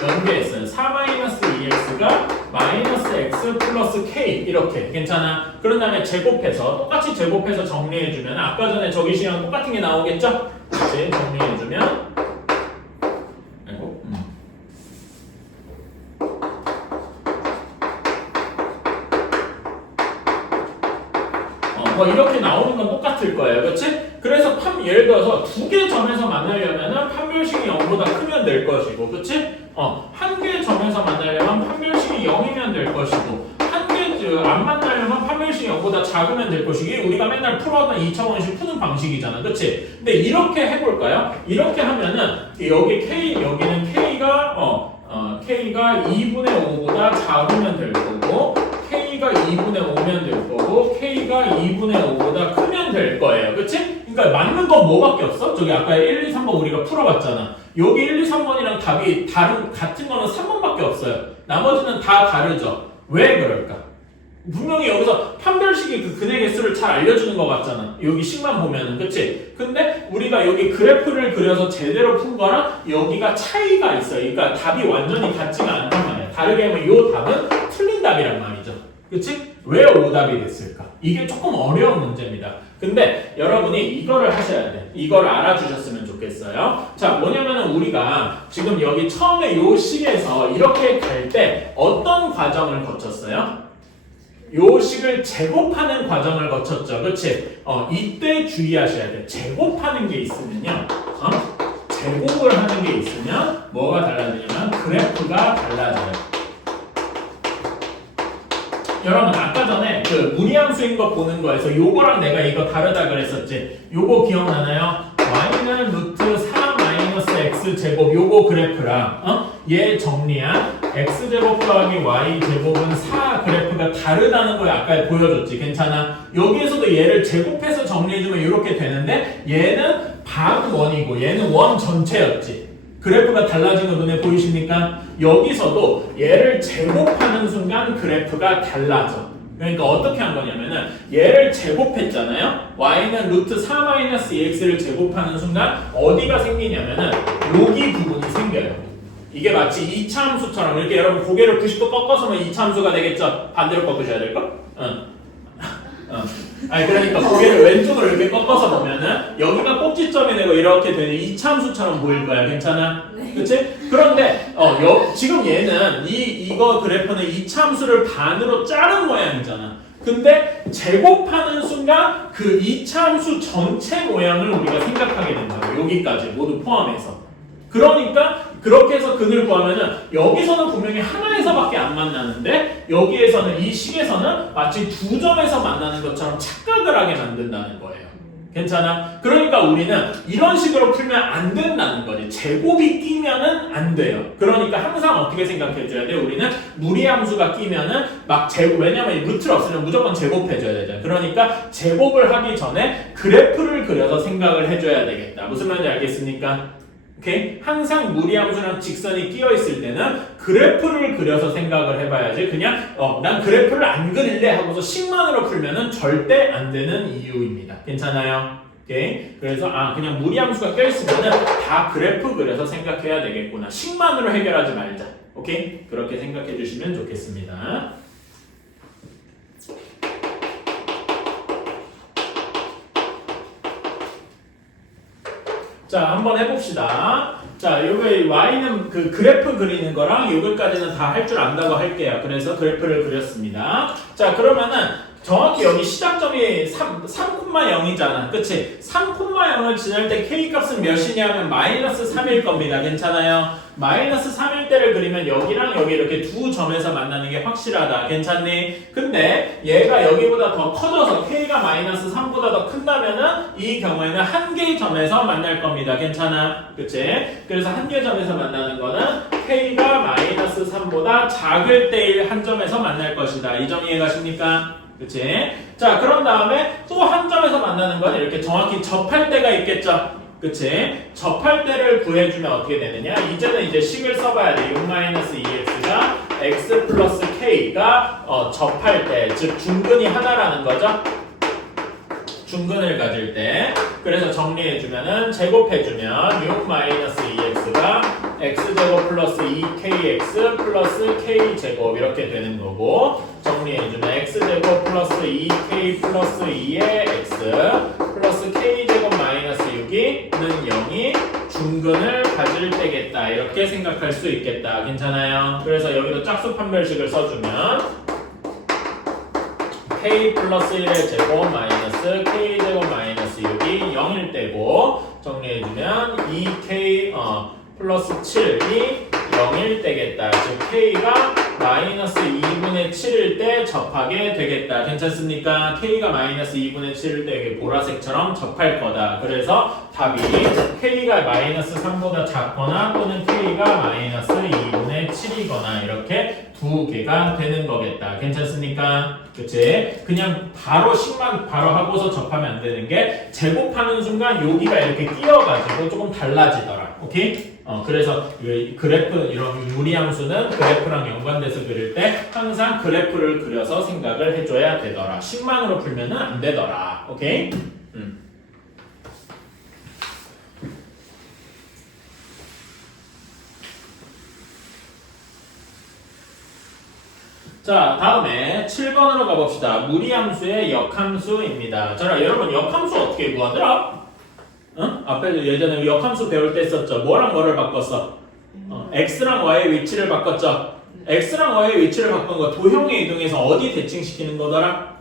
연계했어요. 4-2x가 마이너스 x 플러스 k 이렇게 괜찮아? 그런 다음에 제곱해서 똑같이 제곱해서 정리해주면 아까 전에 저기 식이랑 똑같은 게 나오겠죠? 다시 정리해주면 아이고 뭐 이렇게 나오는 건 똑같을 거예요. 그렇지? 그래서 예를 들어서 두 개 점에서 만나려면은 판별식이 0보다 크면 될 것이고, 그렇지? 한 개 점에서 만나려면 판별식이 0이면 될 것이고, 한 개 안 만나려면 판별식이 0보다 작으면 될 것이기 우리가 맨날 풀어던 2차원식 푸는 방식이잖아, 그렇지? 근데 이렇게 해볼까요? 이렇게 하면은 여기 k 여기는 k가 k가 2분의 5보다 작으면 될 거고. K가 2분의 5면 될 거고 K가 2분의 5보다 크면 될 거예요. 그치? 그러니까 맞는 건 뭐밖에 없어? 저기 아까 1, 2, 3번 우리가 풀어봤잖아. 여기 1, 2, 3번이랑 답이 같은 거는 3번밖에 없어요. 나머지는 다 다르죠. 왜 그럴까? 분명히 여기서 판별식이 그 근의 개수를 잘 알려주는 것 같잖아. 여기 식만 보면은, 그치? 근데 우리가 여기 그래프를 그려서 제대로 푼 거랑 여기가 차이가 있어요. 그러니까 답이 완전히 같지가 않단 말이야. 다르게 하면 이 답은 틀린 답이란 말이죠. 그치? 왜 오답이 됐을까? 이게 조금 어려운 문제입니다. 근데 여러분이 이거를 하셔야 돼. 이걸 알아주셨으면 좋겠어요. 자, 뭐냐면은 우리가 지금 여기 처음에 요 식에서 이렇게 갈 때 어떤 과정을 거쳤어요? 요 식을 제곱하는 과정을 거쳤죠. 그치? 이때 주의하셔야 돼. 제곱하는 게 있으면요. 제곱을 하는 게 있으면 뭐가 달라지냐면 그래프가 달라져요. 여러분 아까 전에 그 무리함수인 거 보는 거에서 요거랑 내가 이거 다르다 그랬었지? 요거 기억나나요? y는 루트 4 마이너스 x 제곱 요거 그래프랑 얘 정리한 x 제곱 더하기 y 제곱은 4 그래프가 다르다는 걸 아까 보여줬지? 괜찮아? 여기에서도 얘를 제곱해서 정리해주면 이렇게 되는데 얘는 반 원이고 얘는 원 전체였지? 그래프가 달라진 거 눈에 보이십니까? 여기서도 얘를 제곱하는 순간 그래프가 달라져. 그러니까 어떻게 한 거냐면은 얘를 제곱했잖아요. y는 루트 4-2x를 제곱하는 순간 어디가 생기냐면은 여기 부분이 생겨요. 이게 마치 2차 함수처럼 이렇게 여러분 고개를 90도 꺾어서면 2차 함수가 되겠죠? 반대로 꺾으셔야 될걸? 아니 그러니까 고개를 왼쪽으로 이렇게 꺾어서 보면은 여기가 꼭지점이 되고 이렇게 되는 2차 함수처럼 보일 거야. 괜찮아? 네. 그치? 그런데 지금 얘는 이거 그래프는 2차 함수를 반으로 자른 모양이잖아. 근데 제곱하는 순간 그 2차 함수 전체 모양을 우리가 생각하게 된다고. 여기까지 모두 포함해서. 그러니까 그렇게 해서 근을 구하면은 여기서는 분명히 하나에서밖에 안 만나는데 여기에서는 이 식에서는 마치 두 점에서 만나는 것처럼 착각을 하게 만든다는 거예요. 괜찮아? 그러니까 우리는 이런 식으로 풀면 안 된다는 거지. 제곱이 끼면은 안 돼요. 그러니까 항상 어떻게 생각해줘야 돼? 우리는 무리함수가 끼면은 막 왜냐면 루트를 없으면 무조건 제곱해줘야 되잖아. 그러니까 제곱을 하기 전에 그래프를 그려서 생각을 해줘야 되겠다. 무슨 말인지 알겠습니까? 오케이? 항상 무리함수랑 직선이 끼어 있을 때는 그래프를 그려서 생각을 해봐야지. 그냥 난 그래프를 안 그릴래 하고서 식만으로 풀면은 절대 안 되는 이유입니다. 괜찮아요? 오케이? 그래서 그냥 무리함수가 껴 있으면은 다 그래프 그려서 생각해야 되겠구나. 식만으로 해결하지 말자. 오케이? 그렇게 생각해 주시면 좋겠습니다. 자, 한번 해봅시다. 자, 여기 y는 그 그래프 그리는 거랑 여기까지는 다 할 줄 안다고 할게요. 그래서 그래프를 그렸습니다. 자, 그러면은 정확히 여기 시작점이 3,0이잖아. 그치? 3,0을 지날 때 k값은 몇이냐면 마이너스 3일 겁니다. 괜찮아요? 마이너스 3일 때를 그리면 여기랑 여기 이렇게 두 점에서 만나는 게 확실하다. 괜찮니? 근데 얘가 여기보다 더 커져서 k가 마이너스 3보다 더 큰다면은 이 경우에는 한 개의 점에서 만날 겁니다. 괜찮아? 그치? 그래서 한 개의 점에서 만나는 거는 k가 마이너스 3보다 작을 때의 한 점에서 만날 것이다. 이 점 이해가십니까? 그치? 자, 그런 다음에 또 한 점에서 만나는 건 이렇게 정확히 접할 때가 있겠죠? 그치? 접할 때를 구해주면 어떻게 되느냐? 이제는 이제 식을 써봐야 돼. 6-2x가 x 플러스 k가 접할 때, 즉 중근이 하나라는 거죠? 중근을 가질 때. 그래서 정리해주면은 제곱해주면 6-2x가 x제곱 플러스 2kx 플러스 k제곱 이렇게 되는 거고 정리해주면 x제곱 플러스 2k 플러스 2의 x 플러스 k제곱 마이너스 6이 는 0이 중근을 가질 때겠다 이렇게 생각할 수 있겠다. 괜찮아요? 그래서 여기도 짝수 판별식을 써주면 k 플러스 1의 제곱 마이너스 k제곱 마이너스 6이 0일 때고 정리해주면 2k 플러스 7이 0일 때겠다. 즉 k가 마이너스 2분의 7일 때 접하게 되겠다. 괜찮습니까? k가 마이너스 2분의 7일 때 이게 보라색처럼 접할 거다. 그래서 답이 k가 마이너스 3보다 작거나 또는 k가 마이너스 2분의 7이거나 이렇게 두 개가 되는 거겠다. 괜찮습니까? 그치? 그냥 바로 식만 바로 하고서 접하면 안 되는 게 제곱하는 순간 여기가 이렇게 끼어가지고 조금 달라지더라. 오케이? 그래서 그래프 이런 유리함수는 그래프랑 연관돼서 그릴 때 항상 그래프를 그려서 생각을 해줘야 되더라. 식만으로 풀면은 안 되더라. 오케이? 자, 다음에 7번으로 가봅시다. 무리함수의 역함수입니다. 자, 여러분 역함수 어떻게 구하더라? 응? 앞에도 예전에 역함수 배울 때 썼죠. 뭐랑 뭐를 바꿨어? x랑 y의 위치를 바꿨죠. x랑 y의 위치를 바꾼 거 도형에 이동해서 어디 대칭시키는 거더라?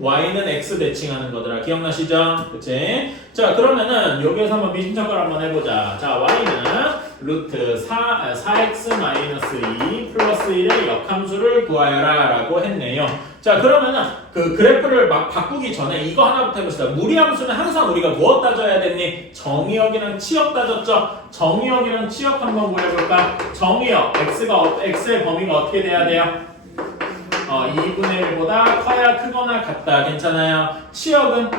y는 x 대칭하는 거더라. 기억나시죠? 그치? 자, 그러면은 여기에서 한번 미심쩍을 한번 해보자. 자, y는 루트 4x-2 플러스 1의 역함수를 구하여라 라고 했네요. 자, 그러면은 그 그래프를 막 바꾸기 전에 이거 하나부터 해봅시다. 무리함수는 항상 우리가 무엇 따져야 됐니? 정의역이랑 치역 따졌죠? 정의역이랑 치역 한번 구해볼까? 정의역, x의 범위가 어떻게 돼야 돼요? 2분의 1보다 커야 크거나 같다. 괜찮아요? 치역은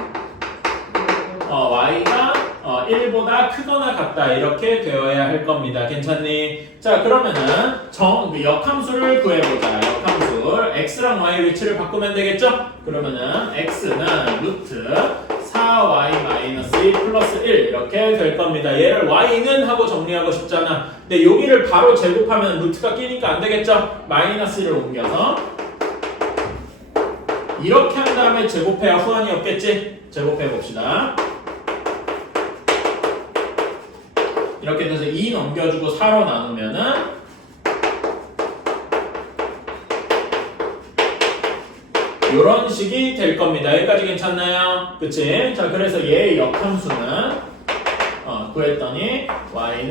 y가 1보다 크거나 같다. 이렇게 되어야 할 겁니다. 괜찮니? 자, 그러면은 역함수를 구해보자. 역함수 x랑 y의 위치를 바꾸면 되겠죠? 그러면은 x는 루트 4y-2 플러스 1 이렇게 될 겁니다. 얘를 y는 하고 정리하고 싶잖아. 근데 여기를 바로 제곱하면 루트가 끼니까 안 되겠죠? 마이너스를 옮겨서 이렇게 한 다음에 제곱해야 후환이 없겠지? 제곱해 봅시다. 이렇게 돼서 2 넘겨주고 4로 나누면은 이런 식이 될 겁니다. 여기까지 괜찮나요? 그치? 자, 그래서 얘의 역함수는 구했더니 y는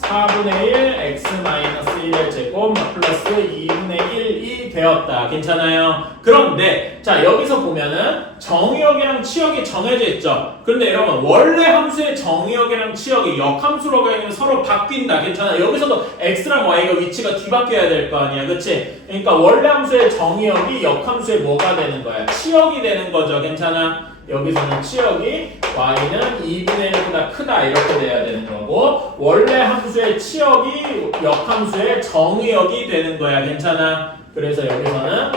4분의 1 x-1의 제곱 플러스 2분의 1이 되었다. 괜찮아요? 그런데 자, 여기서 보면은 정의역이랑 치역이 정해져 있죠. 그런데 여러분 원래 함수의 정의역이랑 치역이 역함수로 가면 서로 바뀐다. 괜찮아요? 여기서도 x랑 y가 위치가 뒤바뀌어야 될 거 아니야. 그치? 그러니까 원래 함수의 정의역이 역함수의 뭐가 되는 거야? 치역이 되는 거죠. 괜찮아? 여기서는 치역이 y는 2분의 1보다 크다 이렇게 돼야 되는 거고 원래 함수의 치역이 역함수의 정의역이 되는 거야. 괜찮아? 그래서 여기서는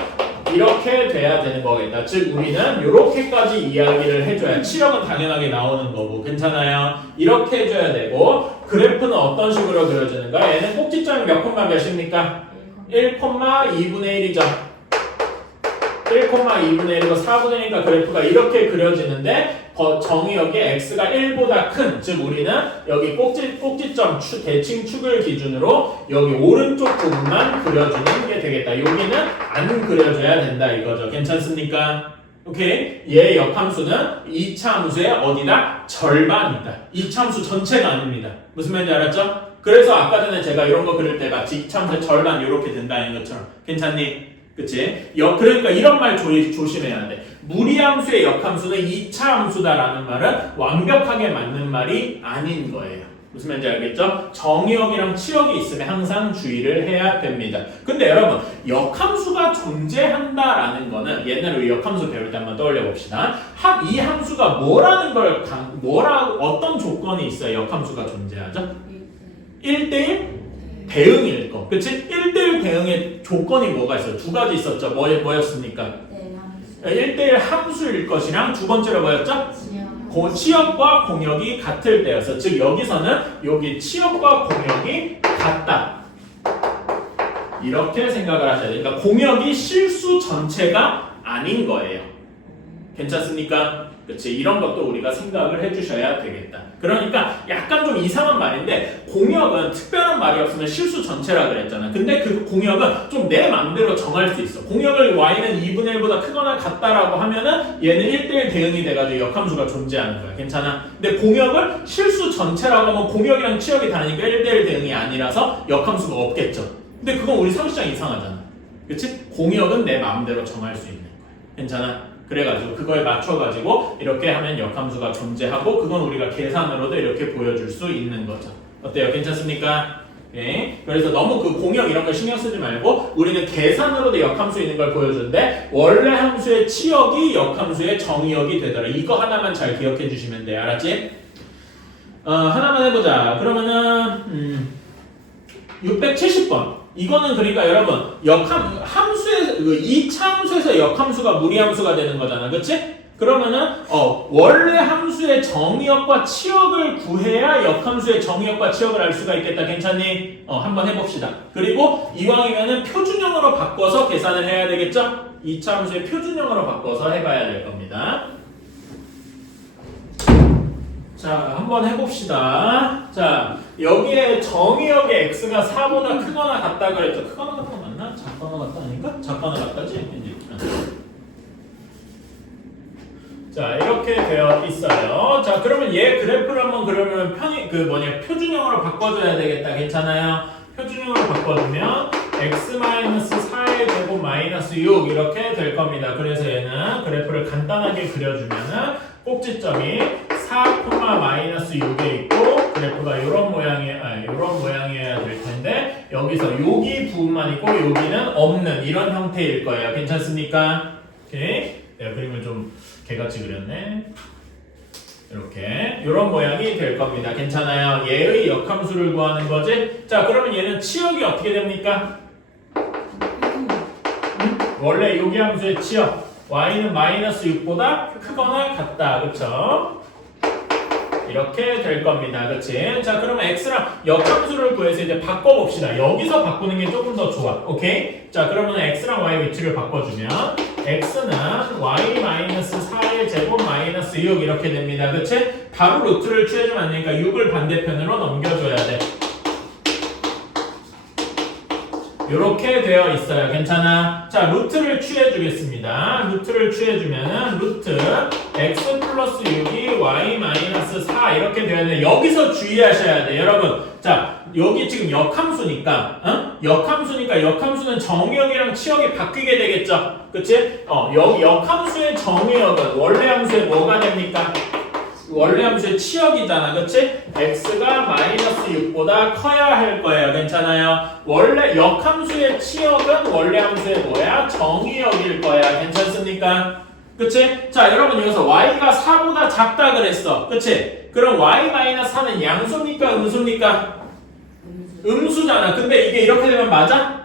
이렇게 돼야 되는 거겠다. 즉 우리는 이렇게까지 이야기를 해줘야 치역은 당연하게 나오는 거고 괜찮아요? 이렇게 해줘야 되고 그래프는 어떤 식으로 그려지는가? 얘는 꼭지점이 몇 콤마 몇입니까? 1,2분의 1이죠. 1,2분의 1이고 4분의 1이니까 그래프가 이렇게 그려지는데 정의역이 x가 1보다 큰, 즉 우리는 여기 꼭지점 대칭축을 기준으로 여기 오른쪽 부분만 그려주는 게 되겠다. 여기는 안 그려줘야 된다 이거죠. 괜찮습니까? 오케이? 얘의 역함수는 2차 함수의 어디다? 절반이다. 2차 함수 전체가 아닙니다. 무슨 말인지 알았죠? 그래서 아까 전에 제가 이런 거 그릴 때 마치 2차 함수의 절반 이렇게 된다는 것처럼 괜찮니? 그치? 그러니까 이런 말 조심해야 돼. 무리함수의 역함수는 2차 함수다라는 말은 완벽하게 맞는 말이 아닌 거예요. 무슨 말인지 알겠죠? 정의역이랑 치역이 있으면 항상 주의를 해야 됩니다. 근데 여러분 역함수가 존재한다라는 거는 옛날에 우리 역함수 배울 때 한번 떠올려 봅시다. 이 함수가 뭐라는 걸 어떤 조건이 있어야 역함수가 존재하죠? 1대1 대응일 거. 그치? 1대1 대응의 조건이 뭐가 있어요? 두 가지 있었죠. 뭐였습니까? 네, 함수. 1대1 함수일 것이랑 두 번째로 뭐였죠? 치역과 공역이 같을 때였어. 즉 여기서는 여기 치역과 공역이 같다. 이렇게 생각을 하셔야 돼요. 그러니까 공역이 실수 전체가 아닌 거예요. 괜찮습니까? 그렇지. 이런 것도 우리가 생각을 해주셔야 되겠다. 그러니까 약간 좀 이상한 말인데 공역은 특별한 말이 없으면 실수 전체라 그랬잖아. 근데 그 공역은 좀 내 맘대로 정할 수 있어. 공역을 y는 2분의 1보다 크거나 같다라고 하면은 얘는 1대1 대응이 돼가지고 역함수가 존재하는 거야. 괜찮아? 근데 공역을 실수 전체라고 하면 공역이랑 치역이 다르니까 1대1 대응이 아니라서 역함수가 없겠죠. 근데 그건 우리 상식상 이상하잖아. 그치? 공역은 내 마음대로 정할 수 있는 거야. 괜찮아? 그래가지고 그거에 맞춰가지고 이렇게 하면 역함수가 존재하고 그건 우리가 계산으로도 이렇게 보여줄 수 있는 거죠. 어때요? 괜찮습니까? 네. 그래서 너무 그 공역 이런 거 신경 쓰지 말고 우리는 계산으로도 역함수 있는 걸 보여주는데 원래 함수의 치역이 역함수의 정의역이 되더라. 이거 하나만 잘 기억해 주시면 돼요. 알았지? 하나만 해보자. 그러면은 670번. 이거는 그러니까 여러분 함수에서 2차 함수에서 역함수가 무리함수가 되는 거잖아. 그치? 그러면은 원래 함수의 정의역과 치역을 구해야 역함수의 정의역과 치역을 알 수가 있겠다. 괜찮니? 한번 해봅시다. 그리고 이왕이면은 표준형으로 바꿔서 계산을 해야 되겠죠? 2차 함수의 표준형으로 바꿔서 해봐야 될 겁니다. 자, 한번 해봅시다. 자, 여기에 정의역의 x가 4보다 크거나 같다 그랬죠. 크거나 같다 맞나? 작거나 같다 아닌가? 작거나 같다지? 자, 이렇게 되어 있어요. 자, 그러면 얘 그래프를 한번 그러면 표준형으로 바꿔줘야 되겠다. 괜찮아요? 표준형으로 바꿔주면 x-4의 제곱 마이너스 6 이렇게 될 겁니다. 그래서 얘는 그래프를 간단하게 그려주면은 꼭지점이 4, 마이너스 6에 있고 그래프가 이런 모양이어야 될 텐데 여기서 여기 부분만 있고 여기는 없는 이런 형태일 거예요. 괜찮습니까? 오케이. 내가 그림을 좀 개같이 그렸네. 이렇게 이런 모양이 될 겁니다. 괜찮아요? 얘의 역함수를 구하는 거지. 자, 그러면 얘는 치역이 어떻게 됩니까? 원래 여기 함수의 치역 y는 마이너스 6보다 크거나 같다. 그쵸? 이렇게 될 겁니다. 그치? 자, 그러면 x랑 역함수를 구해서 이제 바꿔봅시다. 여기서 바꾸는 게 조금 더 좋아. 오케이? 자, 그러면 x랑 y 위치를 바꿔주면 x는 y-4의 제곱 마이너스 6 이렇게 됩니다. 그치? 바로 루트를 취해주면 안 되니까 6을 반대편으로 넘겨줘야 돼. 이렇게 되어 있어요. 괜찮아? 자, 루트를 취해주겠습니다. 루트를 취해주면은 루트 x 플러스 6이 y 마이너스 4 이렇게 되어야 돼. 여기서 주의하셔야 돼, 여러분. 자, 여기 지금 역함수니까, 역함수니까 역함수는 정의역이랑 치역이 바뀌게 되겠죠. 그치? 여기 역함수의 정의역은 원래 함수의 뭐가 됩니까? 원래 함수의 치역이잖아. 그치? x가 마이너스 6보다 커야 할 거예요. 괜찮아요? 원래 역함수의 치역은 원래 함수의 뭐야? 정의역일 거야. 괜찮습니까? 그치? 자, 여러분 여기서 y가 4보다 작다 그랬어. 그치? 그럼 y-4는 양수입니까? 음수입니까? 음수잖아. 근데 이게 이렇게 되면 맞아?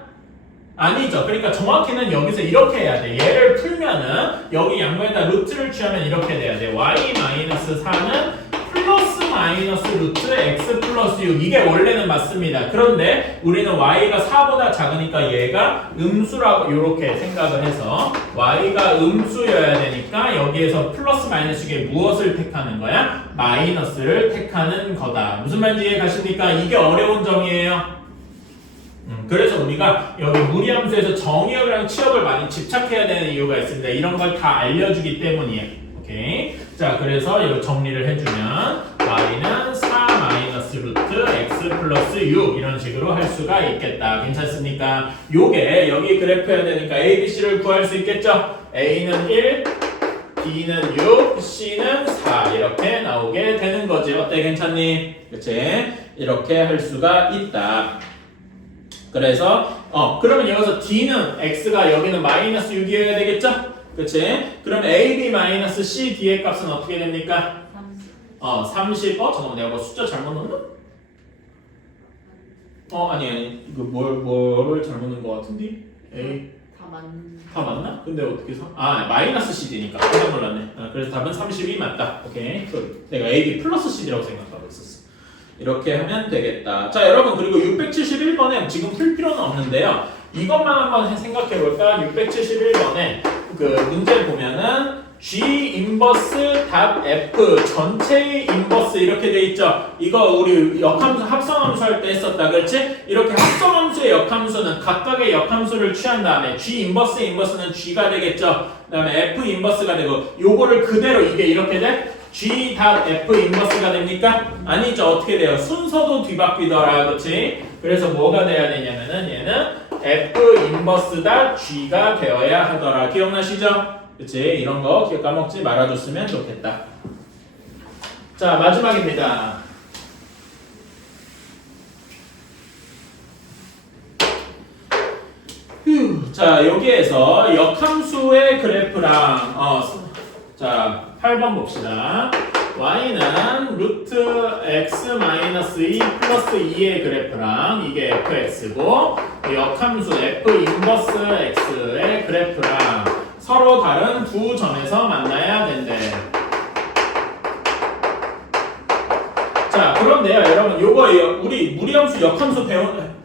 아니죠. 그러니까 정확히는 여기서 이렇게 해야 돼. 얘를 풀면은 여기 양변에다 루트를 취하면 이렇게 돼야 돼. y-4는 플러스 마이너스 루트 x 플러스 6 이게 원래는 맞습니다. 그런데 우리는 y가 4보다 작으니까 얘가 음수라고 이렇게 생각을 해서 y가 음수여야 되니까 여기에서 플러스 마이너스 이게 무엇을 택하는 거야? 마이너스를 택하는 거다. 무슨 말인지 이해 가십니까? 이게 어려운 점이에요. 그래서 우리가 여기 무리함수에서 정의역이랑 치역을 많이 집착해야 되는 이유가 있습니다. 이런 걸 다 알려주기 때문이에요. 오케이. 자, 그래서 이거 정리를 해주면 y는 4 마이너스 루트 x 플러스 6 이런 식으로 할 수가 있겠다. 괜찮습니까? 요게 여기 그래프해야 되니까 a, b, c를 구할 수 있겠죠? a는 1, b는 6, c는 4 이렇게 나오게 되는 거지. 어때? 괜찮니? 그치? 이렇게 할 수가 있다. 그래서 그러면 여기서 d는 x가 여기는 마이너스 6이어야 되겠죠? 그치? 그럼 a, b 마이너스 c, d의 값은 어떻게 됩니까? 30. 잠깐만 내가 뭐 숫자 잘못 넣었나? 아니 이거 뭐를 잘못 넣은 거 같은데? a 다 맞나? 근데 어떻게 마이너스 cd니까 깜짝 놀랐네. 그래서 답은 30이 맞다. 오케이. 내가 a, b 플러스 cd라고 생각하고 있었어. 이렇게 하면 되겠다. 자, 여러분 그리고 671번에 지금 풀 필요는 없는데요. 이것만 한번 생각해 볼까? 671번에 그 문제 보면은 G 인버스 답 F 전체의 인버스 이렇게 돼 있죠. 이거 우리 역함수 합성함수 할 때 했었다, 그렇지? 이렇게 합성함수의 역함수는 각각의 역함수를 취한 다음에 G 인버스의 인버스는 G가 되겠죠. 그다음에 F 인버스가 되고 요거를 그대로 이게 이렇게 돼? G 답 F 인버스가 됩니까? 아니죠. 어떻게 돼요? 순서도 뒤바뀌더라, 그렇지? 그래서 뭐가 돼야 되냐면은 얘는 F 인버스 답 G가 되어야 하더라. 기억나시죠? 그치? 이런 거 기억 까먹지 말아줬으면 좋겠다. 자, 마지막입니다. 자, 여기에서 역함수의 그래프랑 자, 8번 봅시다. y는 루트 x-2 플러스 2의 그래프랑 이게 fx고 역함수 f 인버스 x의 그래프랑 서로 다른 두 점에서 만나야 된대. 자, 그런데요, 여러분, 요거 우리 무리함수 역함수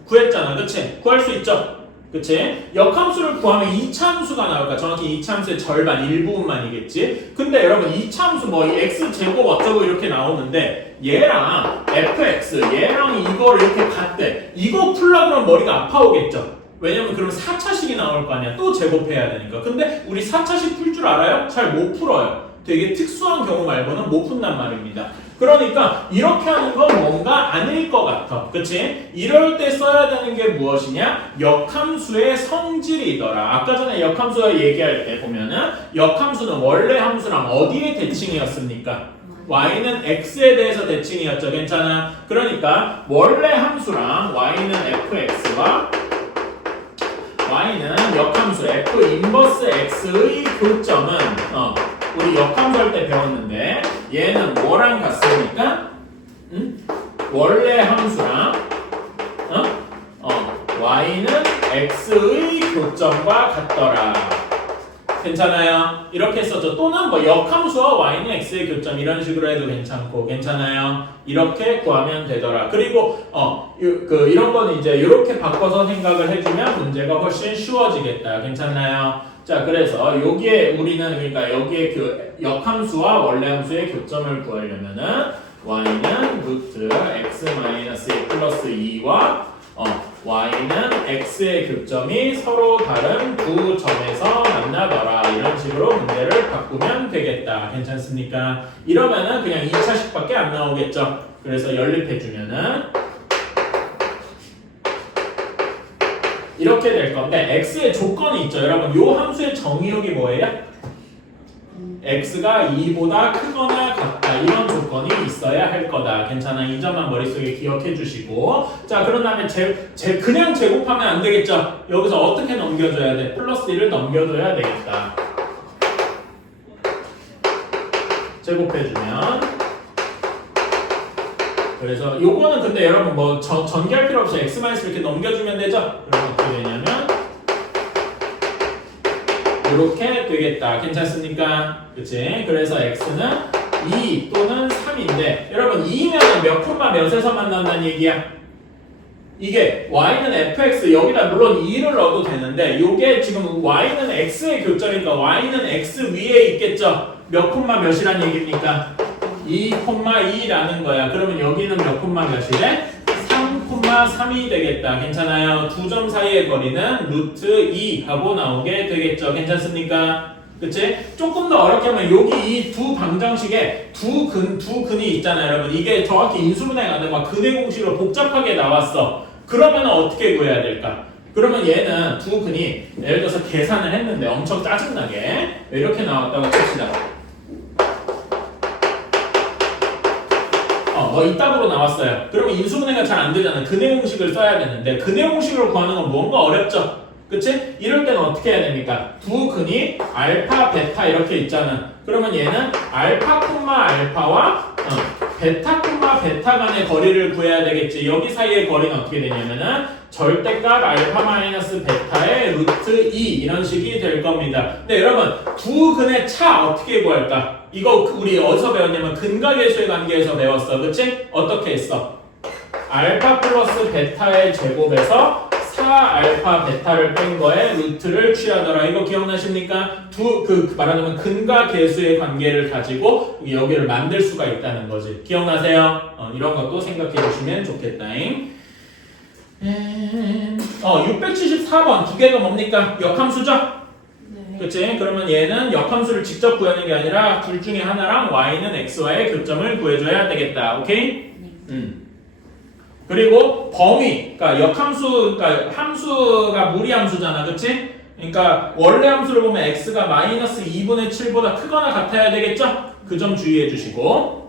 구했잖아, 그치? 구할 수 있죠? 그치? 역함수를 구하면 2차 함수가 나올까? 정확히 2차 함수의 절반, 일부분만이겠지? 근데 여러분, 2차 함수 뭐 x 제곱 어쩌고 이렇게 나오는데 얘랑 fx, 얘랑 이거를 이렇게 같대. 이거 풀라 그러면 머리가 아파오겠죠? 왜냐면 그러면 4차식이 나올 거 아니야. 또 제곱해야 되니까. 근데 우리 4차식 풀 줄 알아요? 잘 못 풀어요. 되게 특수한 경우 말고는 못 푼단 말입니다. 그러니까 이렇게 하는 건 뭔가 아닐 것 같아. 그치? 이럴 때 써야 되는 게 무엇이냐? 역함수의 성질이더라. 아까 전에 역함수 얘기할 때 보면은 역함수는 원래 함수랑 어디에 대칭이었습니까? y는 x에 대해서 대칭이었죠. 괜찮아? 그러니까 원래 함수랑 y는 fx와 y는 역함수 f 인버스 x의 교점은 우리 역함수 할 때 배웠는데 얘는 뭐랑 같습니까? 원래 함수랑 y는 x의 교점과 같더라. 괜찮아요? 이렇게 했었죠. 또는 뭐 역함수와 y는 x의 교점 이런 식으로 해도 괜찮고 괜찮아요? 이렇게 구하면 되더라. 그리고 이런 거는 이제 이렇게 바꿔서 생각을 해주면 문제가 훨씬 쉬워지겠다. 괜찮나요? 자, 그래서 여기에 우리는 그러니까 여기에 그 역함수와 원래 함수의 교점을 구하려면은 y는 루트 x-a 플러스 2와 y는 x의 교점이 서로 다른 두 점에서 만나더라. 이런 식으로 문제를 바꾸면 되겠다. 괜찮습니까? 이러면은 그냥 2차식밖에 안 나오겠죠. 그래서 연립해주면은 이렇게 될 건데 x의 조건이 있죠. 여러분 요 함수의 정의역이 뭐예요? x가 2보다 크거나 같다. 이런 조건이 있어야 할 거다. 괜찮아. 이 점만 머릿속에 기억해 주시고. 자, 그런 다음에 그냥 제곱하면 안 되겠죠. 여기서 어떻게 넘겨줘야 돼? 플러스 1을 넘겨줘야 되겠다. 제곱해주면. 그래서 요거는 근데 여러분 뭐 전개할 필요 없이 x- 이렇게 넘겨주면 되죠? 그럼 어떻게 되냐면 이렇게 되겠다. 괜찮습니까? 그치? 그래서 x는 2 또는 3인데 여러분 2면 몇 콤마 몇에서 만난다는 얘기야? 이게 y는 fx 여기다 물론 2를 넣어도 되는데 이게 지금 y는 x의 교점이니까 y는 x 위에 있겠죠? 몇 콤마 몇이란 얘기입니까? 2,2라는 거야. 그러면 여기는 몇 콤마 몇이래? 3,3이 되겠다. 괜찮아요? 두 점 사이의 거리는 루트 2 하고 나오게 되겠죠. 괜찮습니까? 그치? 조금 더 어렵게 하면 여기 이 두 방정식에 두 근이 있잖아요, 여러분. 이게 정확히 인수분해 가는 막 근의 공식으로 복잡하게 나왔어. 그러면 어떻게 구해야 될까? 그러면 얘는 두 근이 예를 들어서 계산을 했는데 엄청 짜증나게 이렇게 나왔다고 칩시다. 뭐 이따구로 나왔어요. 그러면 인수분해가 잘 안 되잖아요. 근의 공식을 써야 되는데 근의 공식으로 구하는 건 뭔가 어렵죠. 그치? 이럴 때는 어떻게 해야 됩니까? 두 근이 알파, 베타 이렇게 있잖아. 그러면 얘는 알파, 알파와 베타, 베타 간의 거리를 구해야 되겠지. 여기 사이의 거리는 어떻게 되냐면은 절대값 알파 마이너스 베타의 루트 2 이런 식이 될 겁니다. 근데 여러분 두 근의 차 어떻게 구할까? 이거 우리 어디서 배웠냐면 근과 계수의 관계에서 배웠어. 그치? 어떻게 했어? 알파 플러스 베타의 제곱에서 4알파 베타를 뺀 거에 루트를 취하더라. 이거 기억나십니까? 말하자면 근과 계수의 관계를 가지고 여기를 만들 수가 있다는 거지. 기억나세요? 이런 것도 생각해 주시면 좋겠다잉. 674번 두 개가 뭡니까? 역함수죠? 네. 그치? 그러면 얘는 역함수를 직접 구하는 게 아니라 둘 중에 하나랑 y는 x와의 교점을 구해줘야 되겠다. 오케이? 그리고 범위, 그러니까 역함수, 그러니까 함수가 무리함수잖아, 그치? 그러니까 원래 함수를 보면 x가 마이너스 2분의 7보다 크거나 같아야 되겠죠? 그 점 주의해 주시고